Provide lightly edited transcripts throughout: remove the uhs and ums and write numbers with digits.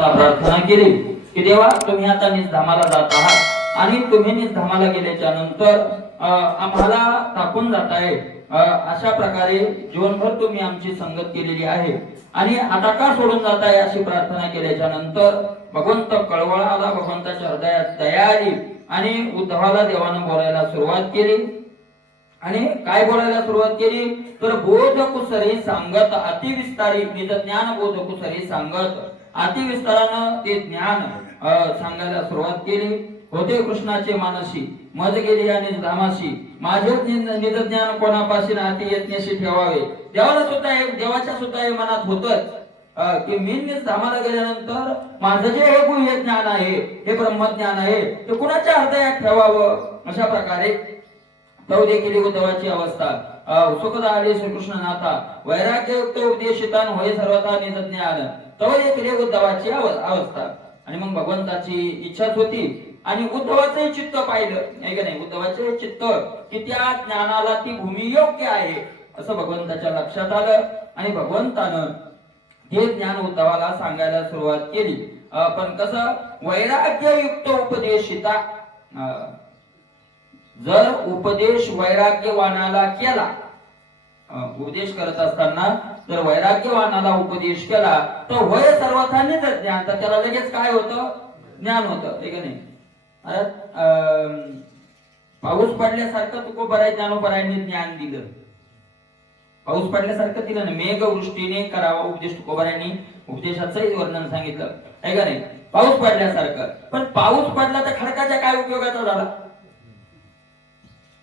परमेश्वराला प्रार्थना केली की देवा तुम्ही आता निजधामाला जात आहात आणि तुम्ही निजधामाला गेल्याच्या नंतर आम्हाला टाकून जाताय, अशा प्रकारे जीवनभर तुम्ही आमची संगत केलेली आहे आणि आता का सोडून जाताय अशी प्रार्थना केल्याच्या नंतर भगवंत कळवळाला, भगवंताच्या हृदयात दया आली आणि उद्धवाला देवानं बोलायला सुरुवात केली. आणि काय बोलायला सुरुवात केली तर बोध कुसरी सांगत अतिविस्तारी निज ज्ञान बोध कुसरी सांगत अतिविस्तारानं ते ज्ञान सांगायला सुरुवात केली. होते कृष्णाचे मानसी मज गेली आणि धामाशी माझे निज ज्ञान कोणापाशी अति यत्नेशी ठेवावे. देवाला सुद्धा देवाच्या सुद्धा हे मनात होतच की मी धामाला गेल्यानंतर माझं जे हे गुह्य ज्ञान आहे, हे ब्रह्मज्ञान आहे, ते कुणाच्या हृदयात ठेवावं. अशा प्रकारे तो देखील उद्धवाची अवस्था सुखदा आली श्रीकृष्ण नाथा वैराग्ययुक्त उपदेशितान होय सर्वथा निज ज्ञान तो देखील उद्धवाची अवस्था. आणि मग भगवंताची इच्छाच होती आणि उद्धवाचे चित्त पाहिलं नाही का नाही, उद्धवाचे चित्त की त्या ज्ञानाला ती भूमी योग्य आहे असं भगवंताच्या लक्षात आलं आणि भगवंतानं हे ज्ञान उद्धवाला सांगायला सुरुवात केली. पण कसं वैराग्ययुक्त उपदेशिता, जर उपदेश वैराग्यवानाला केला, उपदेश करत असताना जर वैराग्यवानाला उपदेश केला तर वय सर्वथा निज ज्ञान, तर त्याला लगेच काय होतं, ज्ञान होतं ठीक आहे नाही. पाऊस पडल्यासारखं तुकोबराय ज्ञानोबरायांनी ज्ञान दिलं, पाऊस पडल्यासारखं दिलं ना, मेघवृष्टीने करावा उपदेश तुकोबरायांनी उपदेशाचंही वर्णन सांगितलं आहे का नाही, पाऊस पडल्यासारखं. पण पाऊस पडला तर खडकाच्या काय उपयोगाचा झाला,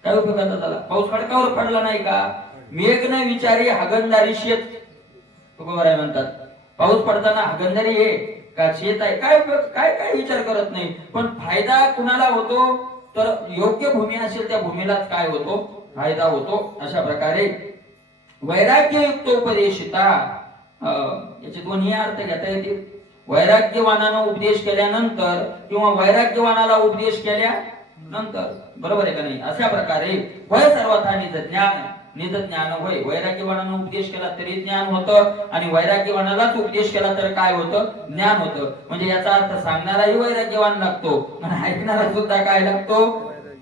काय उपयोगाचा झाला, पाऊस खडकावर पडला नाही का. मेघ न विचारी हागंदारी शेत तुकोबराय म्हणतात, पाऊस पडताना हागंदारी हे का शेत आहे काय काय काय विचार करत नाही, पण फायदा कुणाला होतो तर योग्य भूमी असेल त्या भूमीलाच काय होतो, फायदा होतो. अशा प्रकारे वैराग्ययुक्त उपदेशिता, याचे दोन्ही अर्थ घेता येतील. वैराग्यवानानं उपदेश केल्यानंतर किंवा वैराग्यवानाला उपदेश केल्यानंतर, बरोबर आहे का नाही. अशा प्रकारे वय सर्वथा निज ज्ञान, निज ज्ञान होय. वैराग्यवानानं उपदेश केला तरी ज्ञान होतं आणि वैराग्यवानालाच उपदेश केला तर काय होतं, ज्ञान होतं. म्हणजे याचा अर्थ सांगणाराही वैराग्यवान लागतो आणि ऐकणारा सुद्धा काय लागतो,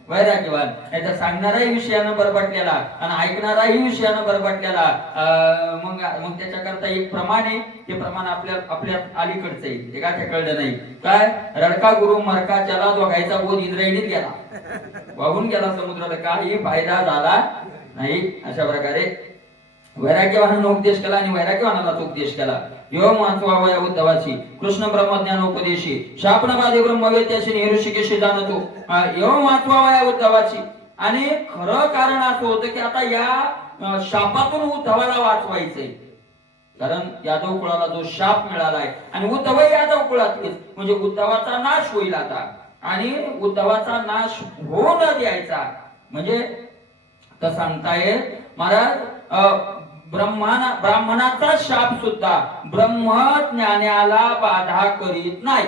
वैराग्यवान. याचा सांगणाराही विषयानं बरबटलेला आणि ऐकणाराही विषयानं बरबटलेला. मग त्याच्याकरता एक प्रमाण आहे, ते प्रमाण आपल्या अलीकडचं आहे, ते काय कळलं नाही. काय रडका गुरु मरका चला दोघायचा बोध इंद्रायणीत गेला, वाहून गेला समुद्रात, काही फायदा झाला नाही. अशा प्रकारे वैराग्यवानानं उपदेश केला आणि वैराग्यवानालाच उपदेश केला. योम वाचवावया उद्धवाची कृष्ण ब्रह्मज्ञान उपदेशी शापनबादी ब्रह्मवेत्याशी निरुषिकेशी जाणतो. योम वाचवावया उद्धवाची, आणि खरं कारण असं होतं की आता या शापातून उद्धवाला वाचवायचंय, कारण यादव कुळाला जो शाप मिळालाय आणि उद्धव यादव कुळातले, म्हणजे उद्धवाचा नाश होईल आता. आणि उद्धवाचा नाश होऊ न द्यायचा म्हणजे तर सांगताय महाराज, ब्राह्मणाचा शाप सुद्धा ब्रह्मज्ञानाला बाधा करीत नाही.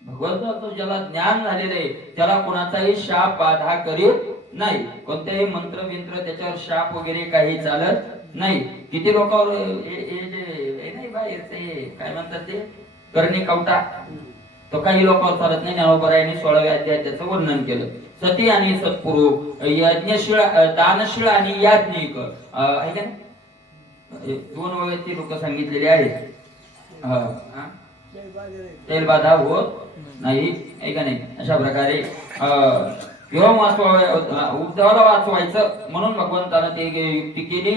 भगवंताचं ज्याला ज्ञान झालेलं आहे त्याला कोणाचाही शाप बाधा करीत नाही. कोणतेही मंत्र विंत्र त्याच्यावर शाप वगैरे काही चालत नाही. किती लोकांवर नाही बाहेर ते काय म्हणतात ते करणी कवटा, तो काही लोकांवर चालत नाही. ज्ञानोबरायांनी 16व्या अध्यायात त्याचं वर्णन केलं. सती आणि सत्पुरु, यज्ञशीळ दानशीळ आणि याज्ञिक, आहे का दोन वगैरे लोक सांगितलेले आहेत. तेल बाधा होत नाही, आहे का नाही. अशा प्रकारे उद्धवाला वाचवायचं म्हणून भगवंतानं ते युक्ती केली.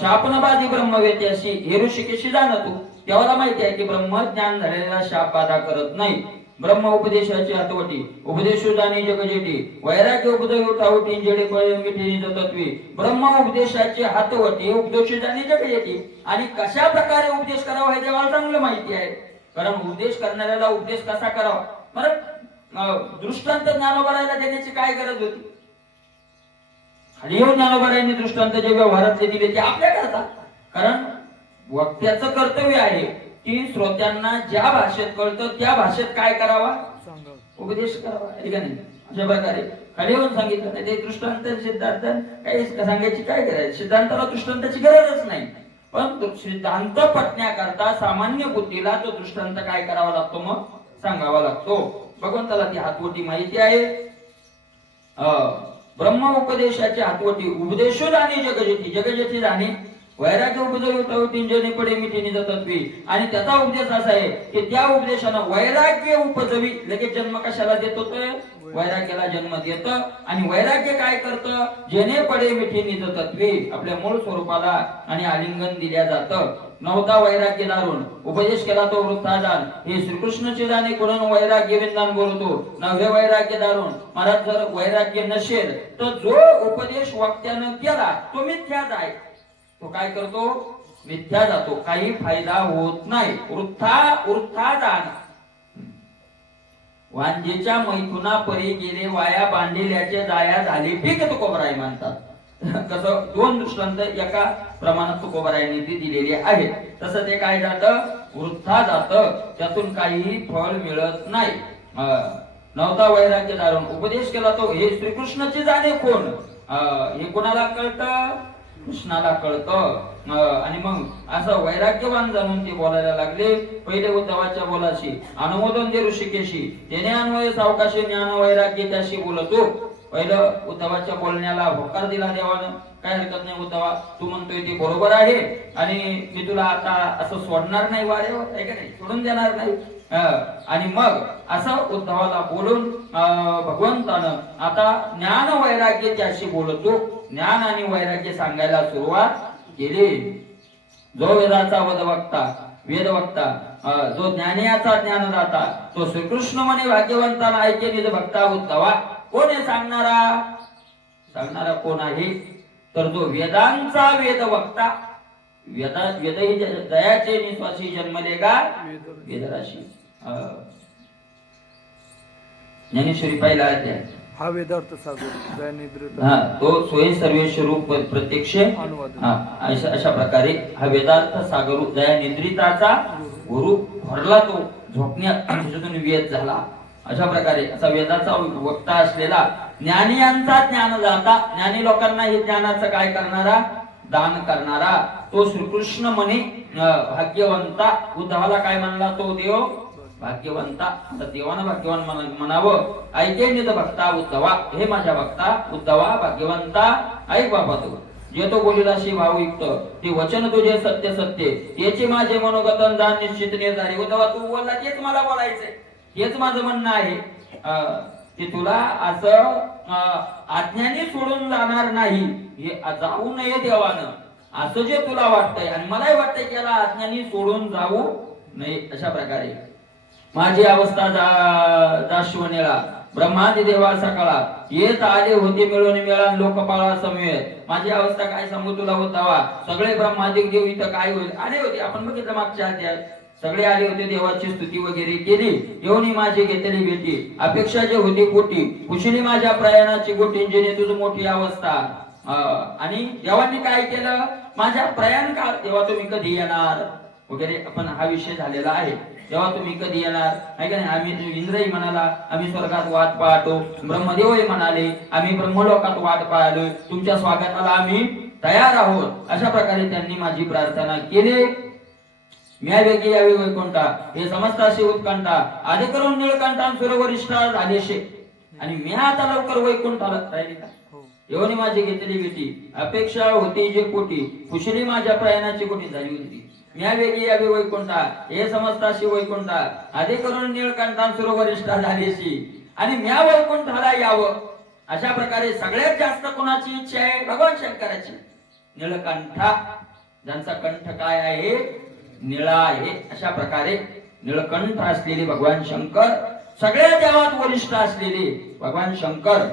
शापनबाजी ब्रह्मवेत्याशी हे ऋषिकेशी जाणतो, तेव्हाला माहिती आहे की ब्रह्मज्ञान झालेला शाप बाधा करत नाही. ब्रह्म उपदेशाची हातवटी उपदेशो जाणी जगजेटी वैराग्य उपदेश उठावटी जेडे मिठे तत्वी. ब्रह्म उपदेशाची हातवटी उपदेशो जाणी जगजेटी, आणि कशा प्रकारे उपदेश करावा हे देवाला चांगलं माहिती आहे. कारण उपदेश करणाऱ्याला उपदेश कसा करावा, परत दृष्टांत ज्ञानोबरायला देण्याची काय गरज होती. खाली येऊन ज्ञानोबरायांनी दृष्टांत जे व्यवहारातले दिले ते आपल्या करता, कारण वक्त्याचं कर्तव्य आहे की श्रोत्यांना ज्या भाषेत कळतं त्या भाषेत काय करावा, उपदेश करावा, आहे का नाही. अशा प्रकारे खाली येऊन सांगितलं नाही. ते दृष्टांत सिद्धांत काही सांगायची काय गरज, सिद्धांताला दृष्टांताची गरजच नाही. पण तो सिद्धांत पटण्याकरता सामान्य बुद्धीला तो दृष्टांत काय करावा लागतो, मग सांगावा लागतो. भगवंताला ती हातवटी माहिती आहे. ब्रह्म उपदेशाची हातवटी उपदेशो जाणे जगजेती, जगजेती जाणे वैराग्य उपजवी जने पडे मिठीने तत्वी. आणि त्याचा उपदेश असा आहे की त्या उपदेशानं वैराग्य उपजवी, लगेच जन्म कशाला देतो, वैराग्याला जन्म देत. आणि वैराग्य काय करतं, जेने पडे मिठीने तत्वी, आपल्या मूळ स्वरूपाला आणि आलिंगन दिल्या जातं. नवता वैराग्य दारून उपदेश केला तो वृत्तादान, हे श्रीकृष्णचे जाणे कोण वैराग्य विंदान बोलतो. नव्हे वैराग्य दारून, महाराज जर वैराग्य नसेल तर जो उपदेश वक्त्यानं केला तो मिथ्याच आहे. तो काय करतो, मिथ्या जातो, काही फायदा होत नाही. वृथा दान, वांजेच्या मैथुना परी गेले वाया, बांधिल्याचे जाया झाले पीक, तुकोबराय म्हणतात. कसं दोन दृष्टांत एका प्रमाणात तुकोबरायांनी ती दिलेली आहे. तसं ते काय जातं, वृथा जातं, त्यातून काही फळ मिळत नाही. नवता वैराग्य दारून उपदेश केला तो, हे श्रीकृष्णाचे जाणे कोण, हे कोणाला कळतं, कृष्णाला कळतं. आणि मग असं वैराग्यवान जाणून ते बोलायला लागले. पहिले उद्धवाच्या बोलाशी अनुमोदन दे ऋषिकेशी, त्याने अन्वय सावकाशी ज्ञान वैराग्य त्याशी बोलतो. पहिलं उद्धवाच्या बोलण्याला होकार दिला देवानं, काय हरकत नाही उद्धवा, तू म्हणतोय ते बरोबर आहे आणि मी तुला आता असं सोडणार नाही, वारेवर आहे का नाही, सोडून देणार नाही. आणि मग असं उद्धवाला बोलून भगवंतानं आता ज्ञान वैराग्य त्याशी बोलतो, ज्ञान आणि वैराग्य सांगायला सुरुवात केली. जो वेदाचा वेदवक्ता, जो ज्ञानियाचा ज्ञानदाता, तो श्रीकृष्ण म्हणे भाग्यवंताला ऐके निज भक्ता उद्धवा. कोण आहे सांगणारा कोण आहे, तर जो वेदांचा वेदवक्ता, वेद ही दयाचे निश्वासी जन्मलेगा वेदराशी. ज्ञानेश्वरी पहिला अध्याय. हा वेदार्थ सागर दयानिद्रित, तो सोय सर्वेश रूप प्रत्यक्ष. अशा प्रकारे हा वेदार्थ सागर दयानिद्रिताचा गुरु भरला, तो झोपण्यात त्याच्यातून वेद झाला. अशा प्रकारे असा वेदाचा वक्ता असलेला ज्ञानियांचा ज्ञानदाता, ज्ञानी लोकांना हे ज्ञानाचं काय करणारा, दान करणारा, तो श्रीकृष्ण म्हणे भाग्यवंता. उद्धवाला काय म्हणला, तो देव भाग्यवंता. देवानं भाग्यवान म्हणावं. ऐके निज भक्ता उद्धवा, हे माझ्या भक्ता उद्धवा भाग्यवंता, ऐक बाबा तू जे तो बोलिलाशी भावयुक्त, ते वचन तुझे सत्य सत्य, याचे माझे मनोगतन जाण निश्चित निर्धारी. उद्धवा तू बोलला तेच मला बोलायचंय, हेच माझं म्हणणं आहे की तुला असं आज्ञाने सोडून जाणार नाही, हे जाऊ नये देवानं, असं जे तुला वाटतंय आणि मलाही वाटतंय की याला आज्ञाने सोडून जाऊ नये. अशा प्रकारे माझी अवस्था दाश्वनेला ब्रह्मादि देवा सकाळा येत आले होते मिळून मिळान लोकपाळा समवेत. माझी अवस्था काय सांगू तुला उद्धवा, सगळे ब्रह्मादिक देव इथं काय होईल आले होते, आपण बघितलं मागच्या अध्यायात, सगळे आले होते, देवाची स्तुती वगैरे केली. येऊन माझी घेतली भेटी, अपेक्षा जे होती पोटी, कुशली माझ्या प्रयाणाची गोटी, जेणे तुझ मोठी अवस्था. आणि देवांनी काय केलं, माझ्या प्रयाण काळ, तेव्हा तुम्ही कधी येणार वगैरे, आपण हा विषय झालेला आहे. तेव्हा तुम्ही कधी येणार आहे का नाही. आम्ही इंद्रही म्हणाला आम्ही स्वर्गात वाट पाहतो, ब्रह्मदेवही म्हणाले आम्ही ब्रह्मलोकात वाट पाहलोय, तुमच्या स्वागताला आम्ही तयार आहोत. अशा प्रकारे त्यांनी माझी प्रार्थना केली. म्या वेगी यावे वैकुंठा, हे समजताशी उत्कंठा, आधी करून निळकंठा सुरवरिष्ठा झालेशे. आणि मी आता लवकर वैकुंठाला राहिली का, येऊन माझी घेतली भेटी, अपेक्षा होती जे पोटी, कुशली माझ्या प्रयाणाची कोटी झाली होती. म्या वेगी यावे वैकुंठा, हे समजताशी वैकुंठा, आधी करून निळकंठा सुरवरिष्ठा झालेशी. आणि म्या वैकुंठाला यावं. अशा प्रकारे सगळ्यात जास्त कोणाची इच्छा आहे, भगवान शंकराची. निळकंठा, ज्यांचा कंठ काय आहे, निळा आहे. अशा प्रकारे निळकंठ असलेले भगवान शंकर, सगळ्या देवात वरिष्ठ असलेले भगवान शंकर,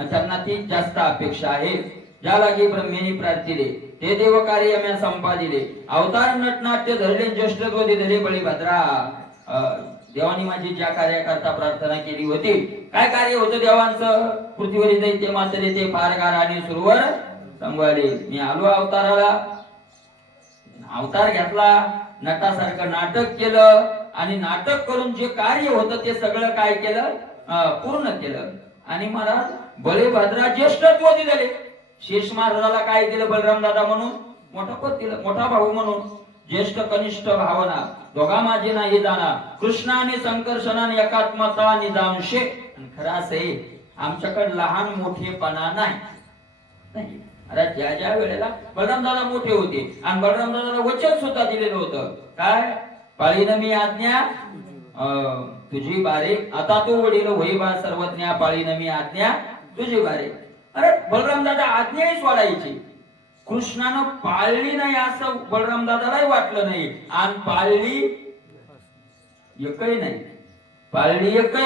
त्यांना ती जास्त अपेक्षा आहे. ज्या लागी ब्रह्मेनी प्रार्थिले, ते देव कार्य म्या संपादिले, अवतार नटनाट्य धरले ज्येष्ठत्व दिले बळीभद्रा. देवानी माझी ज्या कार्याकरता प्रार्थना केली होती, काय कार्य होतं देवांचं, पृथ्वीवरील दैत्य मातरे ते फारगार आणि सुरवर संभाळले. मी आलो अवताराला, अवतार घेतला, नटासारखं नाटक केलं आणि नाटक करून जे कार्य होतं ते सगळं काय केलं, पूर्ण केलं. आणि महाराज बळीभद्रा ज्येष्ठत्व दिले. शेष महाराजाला काय दिलं, बलराम दादा म्हणून मोठा पद दिलं, मोठा भाऊ म्हणून ज्येष्ठ कनिष्ठ भावना दोघा माझे नाही जाणा कृष्ण आणि संकर्षणाने एकात्मता निजांशे. खरं असं आहे आमच्याकडे लहान मोठेपणा नाही. अरे ज्या ज्या वेळेला बलराम दादा मोठे होते आणि बलराम दादाला वचन सुद्धा दिलेलं होतं काय पाळीन मी आज्ञा तुझी बारे आता तो वडील होई बा सर्वज्ञा पाळीन मी आज्ञा तुझी बारे. अरे बलराम दादा आज्ञाही सोडायची कृष्णानं पाळली नाही असं बलराम दादालाही वाटलं नाही आणि पाळली एकही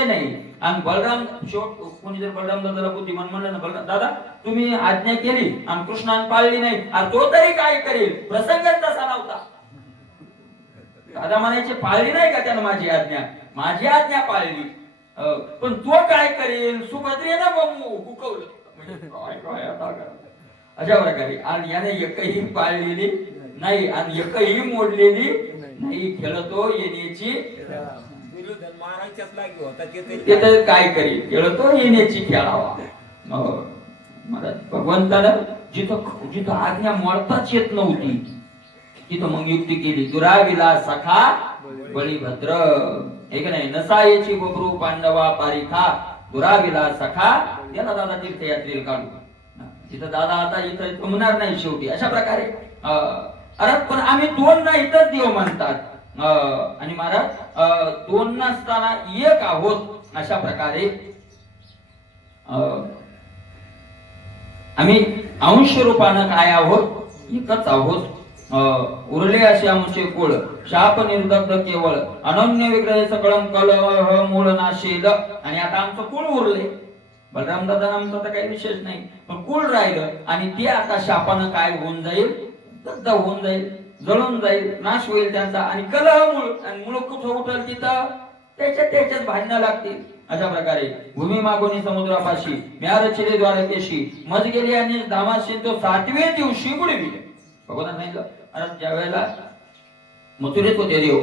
नाही आणि बलराम शेवट कोणी जर बलराम दादाला बुद्धिमान म्हणलं ना बलराम दादा तुम्ही आज्ञा केली आणि कृष्णाने पाळली नाही आणि तो तरी काय करेल प्रसंगच तसा नव्हता. दादा म्हणायचे पाळली नाही का त्यानं माझी आज्ञा पाळली पण तो काय करेल सुभद्रेनं हुकवलं अशा प्रकारे आणि याने एकही पाळलेली नाही आणि एकही मोडलेली नाही. खेळतो येण्याची ते काय करेल खेळतो येण्याची खेळावा. भगवंताला जिथं आज्ञा मोडताच येत नव्हती तिथं मग युक्ती केली दुराविला सखा बळीभद्र एक नाही नसायची बबरू पांडवा पारिखा दुराविला सखा याला दादा तीर्थयात्रेला काढू तिथं दादा आता इथं जमणार नाही शेवटी अशा प्रकारे अरे पण आम्ही दोन नाही तर देव म्हणतात आणि महाराज दोन नसताना एक आहोत अशा प्रकारे आम्ही अंश रूपानं काय आहोत एकच आहोत. उरले असे आमचे कुळ शाप निर्दग्ध केवळ अनन्य विग्रह सकळम कलह मूळ नाशेल. आणि आता आमचं कुळ उरले बलराम दादा आमचं तर काही विशेष नाही पण कुळ राहिलं आणि ते आता शापानं काय होऊन जाईल दग्ध होऊन जाईल जळून जाईल नाश होईल त्यांचा आणि कलह मूळ आणि मूळ कुठं उठल तिथं त्याच्यात भांडणं लागतील. अशा प्रकारे भूमी मागोनी समुद्रापाशी म्यार चिरे द्वारकेशी मज गेली आणि धामाशी तो 7व्या दिवशी बुडविले. भगवान सांगितलं अरे ज्या वेळेला मथुरेत होते देव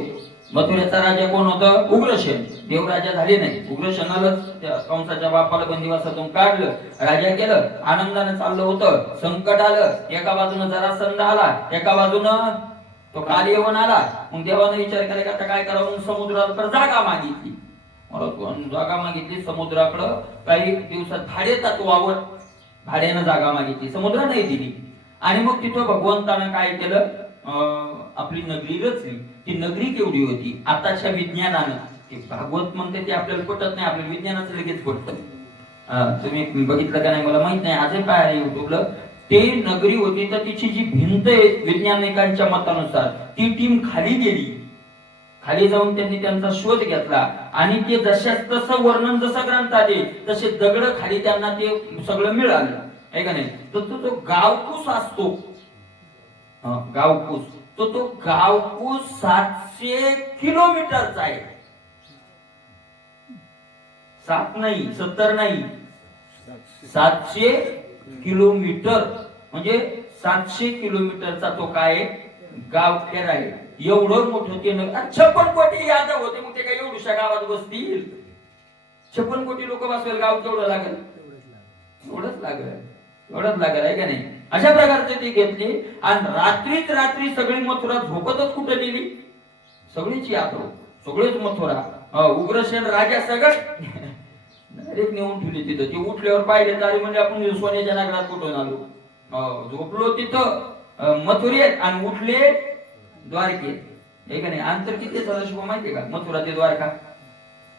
मथुरेचा राजा कोण होता उग्रसेन. देव राजा झाले नाही उग्रसेनालाच कंसाच्या बापाला बंदिवासातून काढलं राजा केलं आनंदाने चाललं होतं संकट आलं एका बाजूनं जरासंध आला एका बाजूनं तो काल येऊन आला. मग देवाने विचार केला की आता काय करावं समुद्राकडे जागा मागितली समुद्राकडं काही दिवसात भाडे तत्वावर भाड्यानं जागा मागितली समुद्र नाही दिली. आणि मग तिथं भगवंतानं काय केलं आपली नगरी रचली. ती नगरी केवढी होती आताच्या विज्ञानानं ते भागवत म्हणते ते आपल्याला पटत नाही आपल्या विज्ञानाचं लगेच पटतं. तुम्ही बघितलं का नाही मला माहित नाही आजही काय आहे युट्यूबला ते नगरी होती तर तिची जी भिंत आहे वैज्ञानिकांच्या मतानुसार ती टीम खाली गेली खाली जाऊन त्यांनी त्यांचा शोध घेतला आणि ते जशाच तसं वर्णन जसं ग्रंथात आहे तसे दगड खाली त्यांना ते सगळं मिळालं आहे का नाही. तर तो गावकूस असतो गावकूस तो गावकूस 700 किलोमीटरचा आहे. 7 नाही 70 नाही 700 किलोमीटर म्हणजे 700 किलोमीटरचा तो काय गाव खेळ आहे. एवढं मोठं ते 56 कोटी यादव होते मग ते काय एवढ्या गावात बसतील 56 कोटी लोक बसवेल गाव केवढं लागेल एवढंच लागेल आहे का नाही. अशा प्रकारचे ती घेतली आणि रात्री सगळी मथुरा झोपतच कुठं गेली सगळीच यादव सगळेच मथुरा उग्रसेन राजा सगळं एक नेऊन ठेवली तिथं. ते उठल्यावर पाहिले तरी म्हणजे आपण सोन्याच्या नगरात कुठून आलो झोपलो तिथं मथुरेत आणि उठले द्वारकेत हे का नाही. अंतर किती झालं शुभ माहितीये का मथुरा ते द्वारका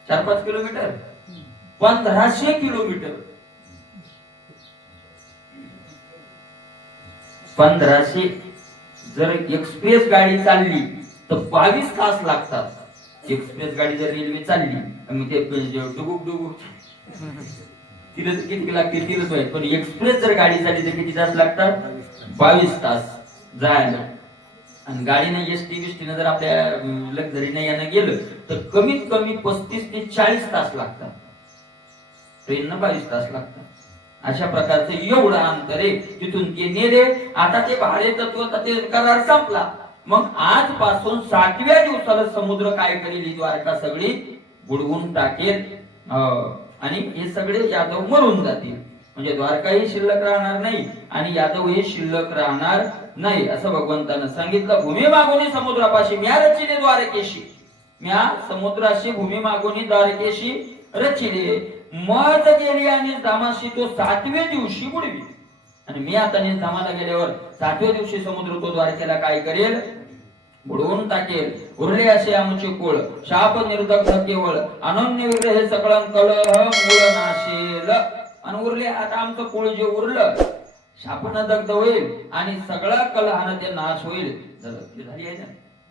4-5 किलोमीटर 1500 किलोमीटर 1500 जर एक्सप्रेस गाडी चालली तर 22 तास लागतात. एक्सप्रेस गाडी जर रेल्वे चालली मग ते डुबुक तिला किती लागते तिलाच माहित पण एक्सप्रेस जर गाडी चालली तर किती तास लागतात 22 तास जायला. आणि गाडीने एसटी बिस्टीने जर आपल्या लक्झरीने यानं गेलं तर कमीत कमी 35 ते 40 तास लागतात. ट्रेननं 22 तास लागतात. अशा प्रकारचं एवढं अंतर आहे तिथून ते नेले. आता ते भाडे तत्वाचा ते करार संपला. मग आजपासून 7व्या दिवसाला समुद्र काय करेल द्वारका सगळी बुडवून टाकेल आणि हे सगळे यादव मरून जातील. म्हणजे द्वारकाही शिल्लक राहणार नाही आणि यादव हे शिल्लक राहणार नाही असं भगवंतानं सांगितलं. भूमी मागोनी समुद्रापाशी म्या रचिले द्वारकेशी, म्या समुद्राशी भूमी मागोनी द्वारकेशी रचिले. मज गेली आणि धामाशी तो 7व्या दिवशी बुडवी. आणि मी आता धामाला गेल्यावर 7व्या दिवशी समुद्र तो द्वारकेला काय करेल, बुडवून टाकेल. उरले असे आमचे कुळ, शाप निर्दग्ध केवळ, अनन्य विग्रह सकळं कलह मूळ नाशेल. आणि उरले आता आमचं कुळ जे उरलं शापन दग्ध होईल आणि सगळा कलहानं ते नाश होईल. झाली आहे ना.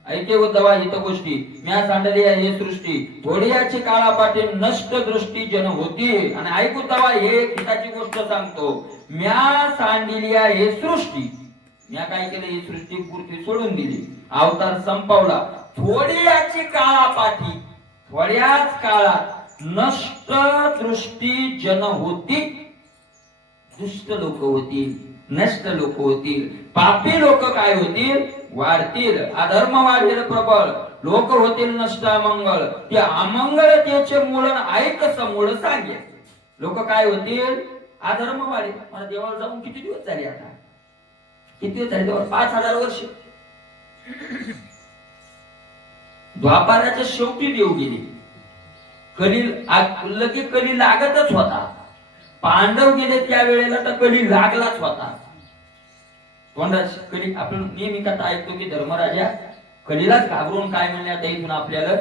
ऐके उद्धवा हित गोष्टी, म्या सांडली आहे हे सृष्टी, थोडियाची काळा पाठी नष्ट दृष्टी जन होती. आणि ऐक उद्धवा हे हिताची गोष्ट सांगतो, म्या सांडली आहे हे सृष्टी, म्या काय केलं ही सृष्टी पूर्ती सोडून दिली, अवतार संपवला. थोडियाची काळा पाठी, थोड्याच काळात नष्ट दृष्टी जन होती. दुष्ट लोक होतील, नष्ट लोक होतील, पापी लोक काय होतील, वाढतील. अधर्म वाढेल प्रबळ, लोक होतील नष्ट अमंगळ. ते अमंगळतेचे मूळ ऐक समूळ सांगे. लोक काय होतील, अधर्म वाढेल. मला देवाला जाऊन किती दिवस झाले, आता किती दिवस झाले, 5000 वर्ष. द्वापाराच्या शेवटी देव गेली, कली लगे कली लागतच होता. पांडव गेले त्यावेळेला तर कली लागलाच होता. कली आपण नेहमी कथा ऐकतो की धर्मराजा कलीलाच घाबरून काय म्हणले, आता इथून आपल्याला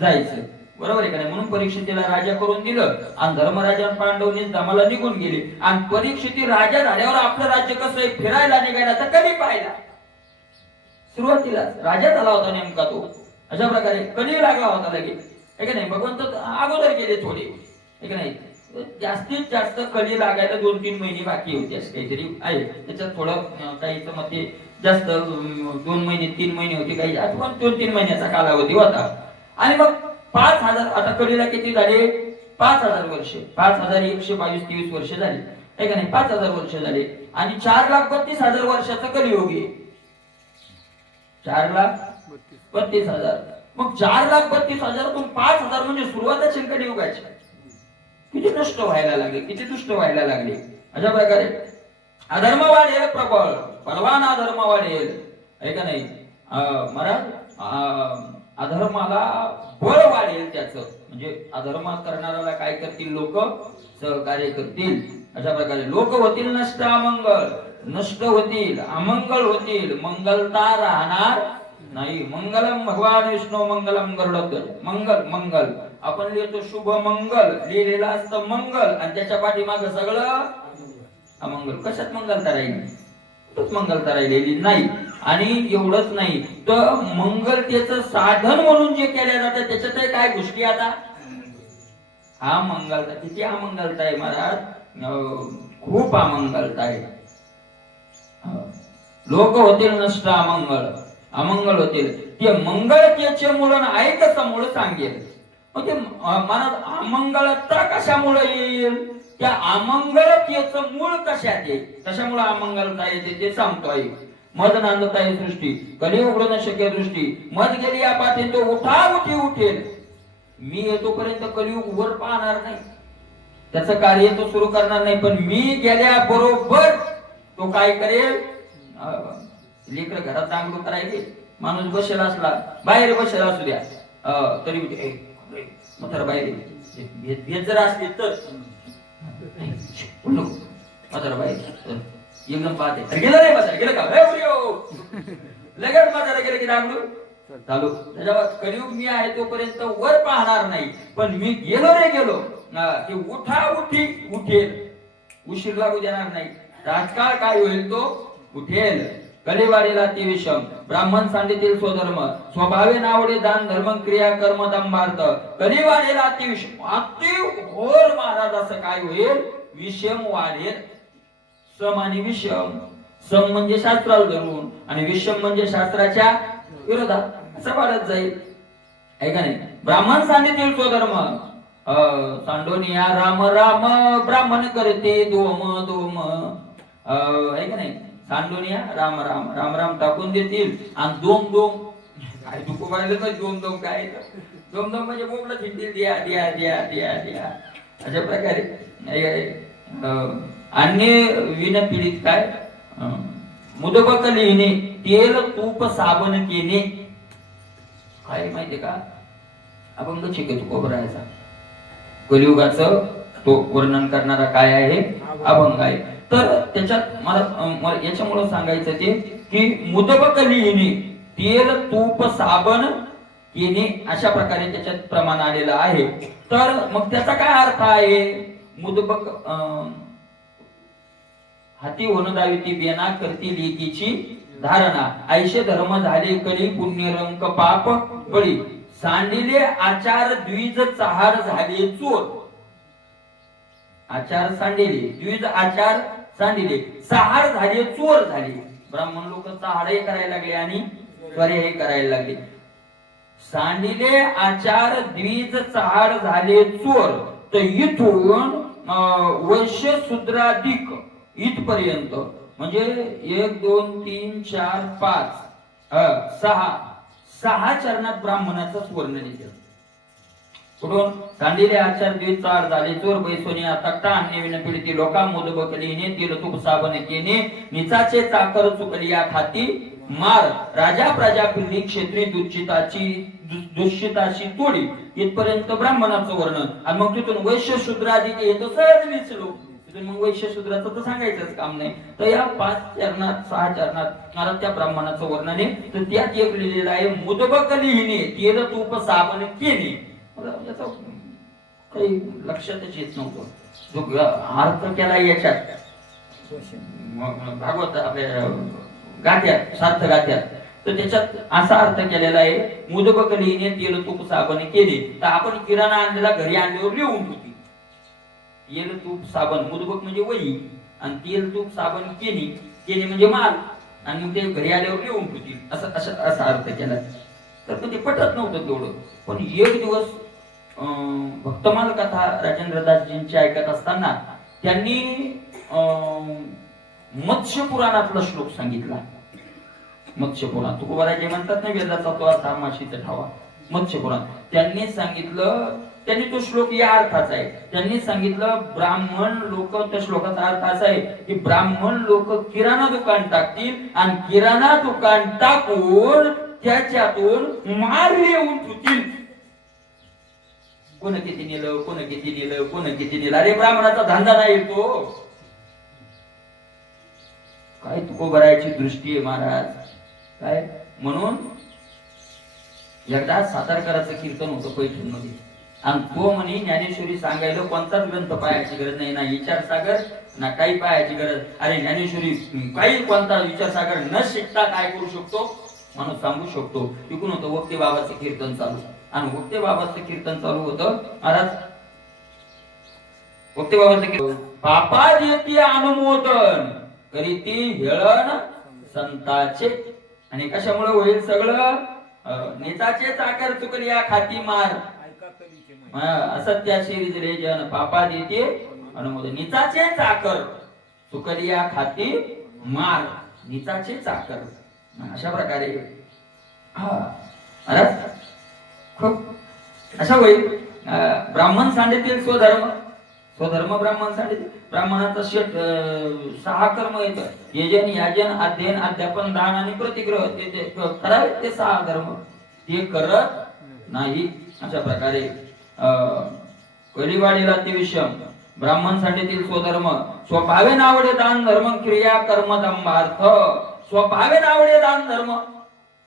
जायचं, बरोबर आहे का नाही. म्हणून परीक्षितीला राजा करून दिलं आणि धर्मराजा पांडवनी धामाला निघून गेले. आणि परीक्षिती राजा झाल्यावर आपलं राज्य कसं आहे, फिरायला निघायला तर कधी पाहिला. सुरुवातीला राजा झाला होता नेमका तो, अशा प्रकारे कली लागला होता लगेच, हे का नाही. भगवंत अगोदर गेले थोडे, हे का नाही. जास्तीत जास्त कली लागायला 2-3 महिने बाकी होते असं काहीतरी आहे. त्याच्यात थोडं काहीच मध्ये जास्त 2 महिने 3 महिने होते, काही पण 2-3 महिन्याचा कालावधी होता. आणि मग 5000, आता कलीला किती झाले, 5000 वर्ष, 5122-23 वर्ष झाली, हे का नाही. 5000 वर्ष झाले आणि 4,32,000 वर्षाचा कलियुग आहे. 4,32,000. मग 4,32,000 5000 म्हणजे सुरुवातच कलियुगाची. किती नष्ट व्हायला लागले, किती दुष्ट व्हायला लागले. अशा प्रकारे अधर्म वाढेल प्रबळ, बलवान अधर्म वाढेल, आहे का नाही. अधर्माला बळ वाढेल त्याचं, म्हणजे अधर्म करणाऱ्याला काय करतील लोक, सहकार्य करतील. अशा प्रकारे लोक होतील नष्ट अमंगळ, नष्ट होतील अमंगळ होतील, मंगलता राहणार नाही. मंगलम भगवान विष्णू मंगलम गरुडध्वज. मंगल मंगल आपण लिहितो शुभ मंगल, लिहिलेलं असतं मंगल आणि त्याच्या पाठीमागे सगळं अमंगल. कशात मंगलता राहिली, तोच मंगलता राहिलेली नाही. आणि एवढंच नाही तर मंगलतेचं साधन म्हणून जे केल्या जातं त्याच्यात काय गोष्टी, आता हा मंगलता किती अमंगलता आहे महाराज, खूप अमंगलता आहे. लोक होतील नष्ट अमंगळ, अमंगल होतील. ते मंगळतेचे मूळ ऐकच मूळ सांगेल. मग ते महाराज अमंगलता कशामुळे येईल, त्या अमंगलतेचं मूळ कशात येईल, कशामुळे अमंगलता येते ते सांगतोय. मद नांदता ही सृष्टी, कली उघडणं शक्य दृष्टी, मद गेली या पाठी तो उठा उठी उठेल. मी येतोपर्यंत कलियुग वर पाहणार नाही, त्याचं कार्य तो सुरू करणार नाही. पण मी गेल्याबरोबर तो काय करेल, लेकर घरात चांगलं करायचे, माणूस बसेल असला, बाहेर बसेल असू द्या तरी म्हातारा बाहेर भेट जर असली तर म्हातारा बाहेर एकदम पाहते, गेलं रे म्हातारा, गेलं का लगेच म्हातारा गेलं की डांगडू चालू. त्याच्यावर कलियुग मी आहे तोपर्यंत वर पाहणार नाही. पण मी गेलो रे गेलो ते उठा उठी उठेल, उशीर लागू देणार नाही. राजकाळ काय होईल तो उठेल. कलिवाडीला अति विषम, ब्राह्मण सांडितील स्वधर्म, स्वभावे नावडे दान धर्म क्रिया कर्म दंभार्थ. कलिवाडीला अति विषम, अति घोर महाराज असं काय होईल, विषम वाढेल. सम आणि विषम, सम म्हणजे शास्त्राला धरून आणि विषम म्हणजे शास्त्राच्या विरोधात असं वाढत जाईल, आहे का नाही. ब्राह्मण सांडितील स्वधर्म, सांडोनिया राम राम, ब्राह्मण करते दोम दोम, आहे का नाही. सांडोनिया राम राम, राम राम टाकून देतील आणि दोम दोम काय दुखू पाहिलं तर दोम दोम काय, दोम दोम म्हणजे बोबला थिंडील द्या द्या द्या द्या द्या. अशा प्रकारे अन्य विनपीडित काय मुदबक लिहिणे, तेल तूप साबण केणे. काय माहितीये का? अभंग शिकत कोबरायचा कलियुगाचं तो वर्णन करणारा काय आहे? अभंग आहे. तर त्याच्यात मला याच्यामुळे सांगायचं ते की मुदबक लिहिणे, तेल तूप साबण केणे, अशा प्रकारे त्याच्यात प्रमाण आलेलं आहे. तर मग त्याचा काय अर्थ आहे? मुदबक हाती होणं दावी ती बेना करती लेकीची धारणा, ऐशे धर्म झाले कली पुण्यरंक पाप बळी, सांडिले आचार द्विज चहार झाले चोर. आचार सांडिले, द्विज आचार सांडिले, चहार झाले चोर झाले. ब्राह्मण लोक चहारही करायला लागले आणि चोऱ्याही करायला लागले. सांडिले आचार द्विज चहार झाले चोर. तर इथून वैश्य शूद्राधिक इथपर्यंत म्हणजे 1 2 3 4 5 6 चरणात ब्राह्मणाचं वर्णन येते. कुठून? सांडिले आचार द्विज चहार झाले चोर, बैसोनी तक्ता अन्य विन पीडिती लोका, मुदबक लिहिणे, तेल तूप साबण केणे, निचाचे चाकर चुकलिया खाती मार, राजा प्रजा पिल्ली क्षेत्री दुश्चिताची तोडी. इथपर्यंत ब्राह्मणाचं वर्णन. आणि मग तिथून वैश्य शूद्राधिक येतो सहज विचलो. तिथून मग वैश्य शूद्राचं तर सांगायचंच काम नाही. तर या 5 चरणात 6 चरणात मला त्या ब्राह्मणाचं वर्णन आहे. तर त्यात एक लिहिलेलं आहे मुदबक लिहिणे, तेल तूप साबण केणे. याचा काही लक्षातच येत नव्हतं. जो अर्थ केला याच्यात भागवत आपल्या गाथ्यात, सार्थ गाथ्यात, तर त्याच्यात असा अर्थ केलेला आहे मुदबक लिहिणे, तेल तूप साबण केले. तर आपण किराणा आणलेला घरी आणल्यावर लिहून होती. तेल तूप साबण, मुदबक म्हणजे वही, आणि तेल तूप साबण केली, केली म्हणजे माल, आणि मग ते घरी आल्यावर लिहून होती. असा अर्थ केला. तर ते पटत नव्हतं तेवढं. पण एक दिवस भक्तमाल कथा राजेंद्रदासजींची ऐकत असताना त्यांनी मत्स्य पुराणातला श्लोक सांगितला. मत्स्य पुराण तुकोबाराजे म्हणतात ना, वेदाचा तो अर्थ माशीचा ठावा. मत्स्य पुराण त्यांनी सांगितलं. त्यांनी तो श्लोक या अर्थाचा आहे. त्यांनी सांगितलं ब्राह्मण लोक, त्या श्लोकाचा अर्थ असा आहे की ब्राह्मण लोक किराणा दुकान टाकतील आणि किराणा दुकान टाकून त्याच्यातून माल येऊन ठेवतील. कोण किती नेलं, कोण किती नेलं, कोण किती नेलं. अरे ब्राह्मणाचा धंदा नाही तो. काय तुकोबारायची दृष्टी आहे महाराज. काय म्हणून एकदा सातारकराचं कीर्तन होतं पैठण मध्ये, आणि तो म्हणे ज्ञानेश्वरी सांगायला कोणताच ग्रंथ पाहायची गरज नाही, ना विचारसागर ना काही पाहायची गरज. अरे ज्ञानेश्वरी काही कोणता विचारसागर न शिकता काय करू शकतो माणूस सांगू शकतो. तिकून होतं वक्ते बाबाचं कीर्तन चालू, आणि वक्ते बाबाचं कीर्तन चालू होतं. महाराज वक्ते बाबाचं कीर्तन, पापा देती अनुमोदन करीती हेळण संताचे. आणि कशामुळे होईल सगळं? नेताचे चाकर चुकलिया खाती मार, असत्याशी रिजले जन. पापा देते अनुमोदन, निचाचे चाकर चुकलिया खाती मार, निचाचे चाकर. अशा प्रकारे खूप अशा होईल. ब्राह्मण सांडतील स्वधर्म, स्वधर्म ब्राह्मण सांडतील. ब्राह्मणाचा 6 कर्म येतं. यजन, याजन, अध्ययन, अध्यापन, दान आणि प्रतिग्रह. ते करावे ते 6 धर्म, ते करत नाही. अशा प्रकारे कलिवाडीला ते विषम. ब्राह्मण सांडतील स्वधर्म, स्वभावे नावडे दान धर्म, क्रिया कर्म दंभार्थ. स्वभावे नावडे दान धर्म.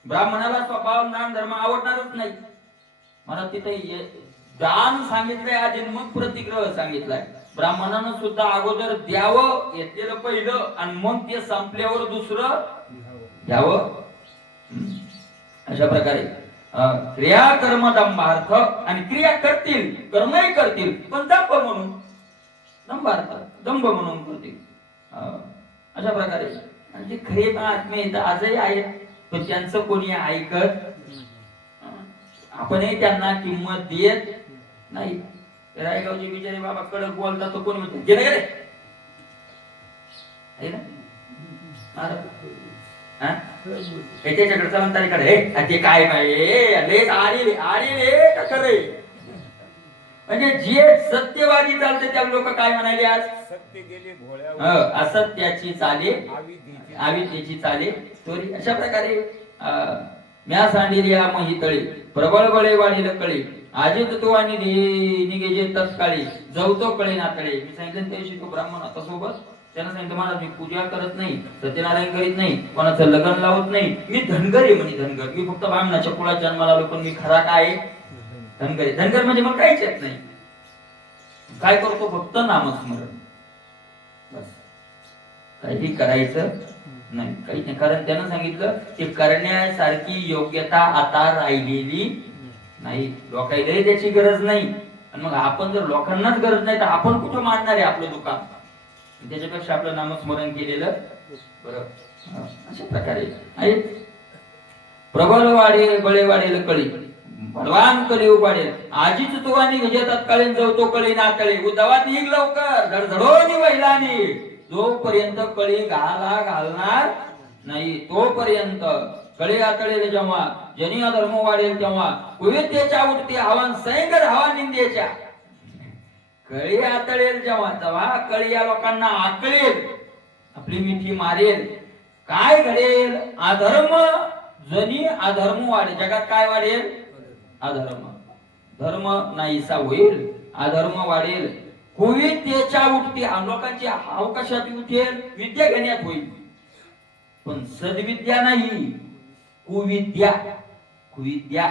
ब्राह्मणाला स्वभाव दान धर्म आवडणारच नाही. मला तिथे दान सांगितलंय आधी, मग प्रतिग्रह सांगितलाय. ब्राह्मणानं सुद्धा अगोदर द्यावं, घेतलेलं पहिलं, आणि मग ते संपल्यावर दुसरं द्यावं. अशा प्रकारे क्रिया कर्म दंभार्थ. आणि क्रिया करतील, कर्मही करतील, पण दंभ म्हणून, दंभार्थ दंभ म्हणून करतील. अशा प्रकारे जे खरे आत्मे येतात आजही आहेत, पण त्यांचं कोणी ऐकत, आपणही त्यांना किंमत देत नाही. रायगावचे बिचारे बाबा कडक बोलतात, तर कोणी म्हणते गेले गेले त्याच्याकडे चला तारीकडे ते काय नाही आली आली रे खरे. म्हणजे जे सत्यवादी चालते त्या लोक काय म्हणाले आज? सत्य गेले भोळ्या असत्याची चाले आविद्येची चाले चोरी. अशा प्रकारे म्या सांडिल्या महितळी प्रबळ बळे वाढील कळी आजीत तो आणि निघेजे तत्काळी जवतो कळे नातळे. मी सांगितलं त्या दिवशी तो ब्राह्मण आता सोबत त्यानं सांगितलं महाराज मी पूजा करत नाही, सत्यनारायण करीत नाही, कोणाचं लग्न लावत नाही, मी धनगर आहे म्हणे. धनगर मी फक्त ब्राह्मणाच्या कुळात जन्माला आलो, पण मी खरा काय धनगर आहे. धनगर म्हणजे मग काहीच येत नाही. काय करतो? फक्त नामस्मरण, बस. काही करायचं नाही, काही नाही. कारण त्यानं सांगितलं की करण्यासारखी योग्यता आता राहिलेली नाही. लोकांना त्याची गरज नाही. आणि मग आपण जर लोकांनाच गरज नाही तर आपण कुठं मांडणार आहे आपलं दुकान? त्याच्यापेक्षा आपलं नामस्मरण केलेलं बरं. अशा प्रकारे आहे. प्रबळ वाढे बळे वाढेल कळी बलवान कली उपाडेल आजीच तुवानी विजय तत्कालीन जवतो कळी ना कळी उद्दवात निघ लवकर धडधडोनी वैलानी. जोपर्यंत कळी घालणार नाही तोपर्यंत कळी आतळेल जेव्हा जनी धर्म वाढेल तेव्हा कुविद्येच्या उठते आव्हान सैंगर हवा निंदेच्या. कळी आतळेल जेव्हा तेव्हा कळी या लोकांना आकळेल, आपली मिठी मारेल. काय घडेल? अधर्म जनी अधर्म वाढेल. जगात काय वाढेल? अधर्म. धर्म नाहीसा होईल, अधर्म वाढेल. कुविद्येच्या उठते लोकांची हाव कशात उठेल? विद्या घेण्यात होईल, पण सद्विद्या नाही, कुविद्या. कुविद्या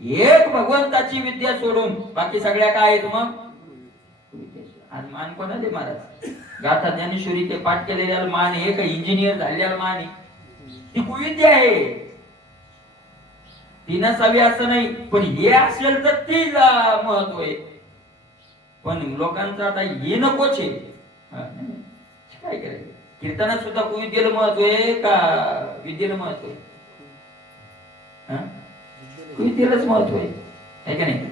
एक भगवंताची विद्या सोडून बाकी सगळ्या काय आहेत मग? आज मान कोणाले महाराज? गाथा ज्ञानेश्वरी ते पाठ केलेल्या मान आहे का? इंजिनियर झालेल्या मान आहे? ती कुविद्या आहे. ती नसावी असं नाही, पण हे असेल तर तिला महत्व आहे. पण लोकांचं आता हे नकोच आहे. काय करायचं? कीर्तनात सुद्धा कुविद्येला महत्व आहे का विद्येला महत्व आहे? कुविद्येलाच महत्व आहे का नाही?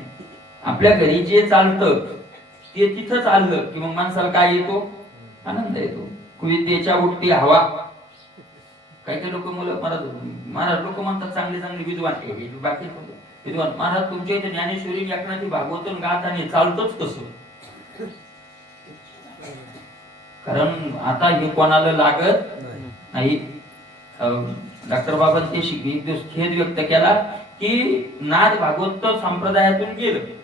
आपल्या घरी जे चालतं ते तिथं चाललं की मग माणसाला काय येतो? आनंद येतो. कुविद्येच्या उठती हवा. काही लोक महाराज लोक म्हणतात चांगले चांगले विद्वान आहे, बाकी विद्वान. महाराज तुमच्या इथे ज्ञानेश्वरी व्याकरणाची भागवतून गात आणि चालतोच कसं? कारण आता हे कोणाला लागत नाही. डॉक्टर बाबांनी ते एक दिवस खेद व्यक्त केला की नाद भागवत संप्रदायातून गेलं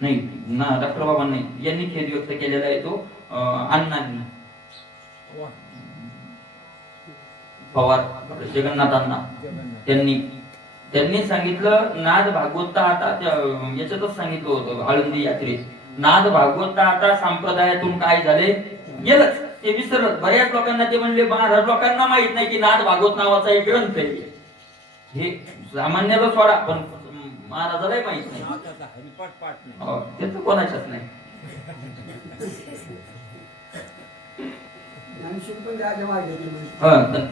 नाही ना. डॉक्टर बाबांनी यांनी खेद व्यक्त केलेला आहे तो अण्णांनी पवार जगन्नाथांना त्यांनी सांगितलं नाद भागवत आता याच्यातच सांगितलं होतं आळंदी यात्रेत. नाद भागवत आता संप्रदायातून काय झाले गेलंच, ते विसरलं. बऱ्याच लोकांना ते म्हणले महाराज लोकांना माहित नाही की नाद भागवत नावाचा एक ग्रंथ आहे. हे सामान्याला सोडा, पण महाराजालाही माहित नाही. त्याच कोणाच्याच नाही.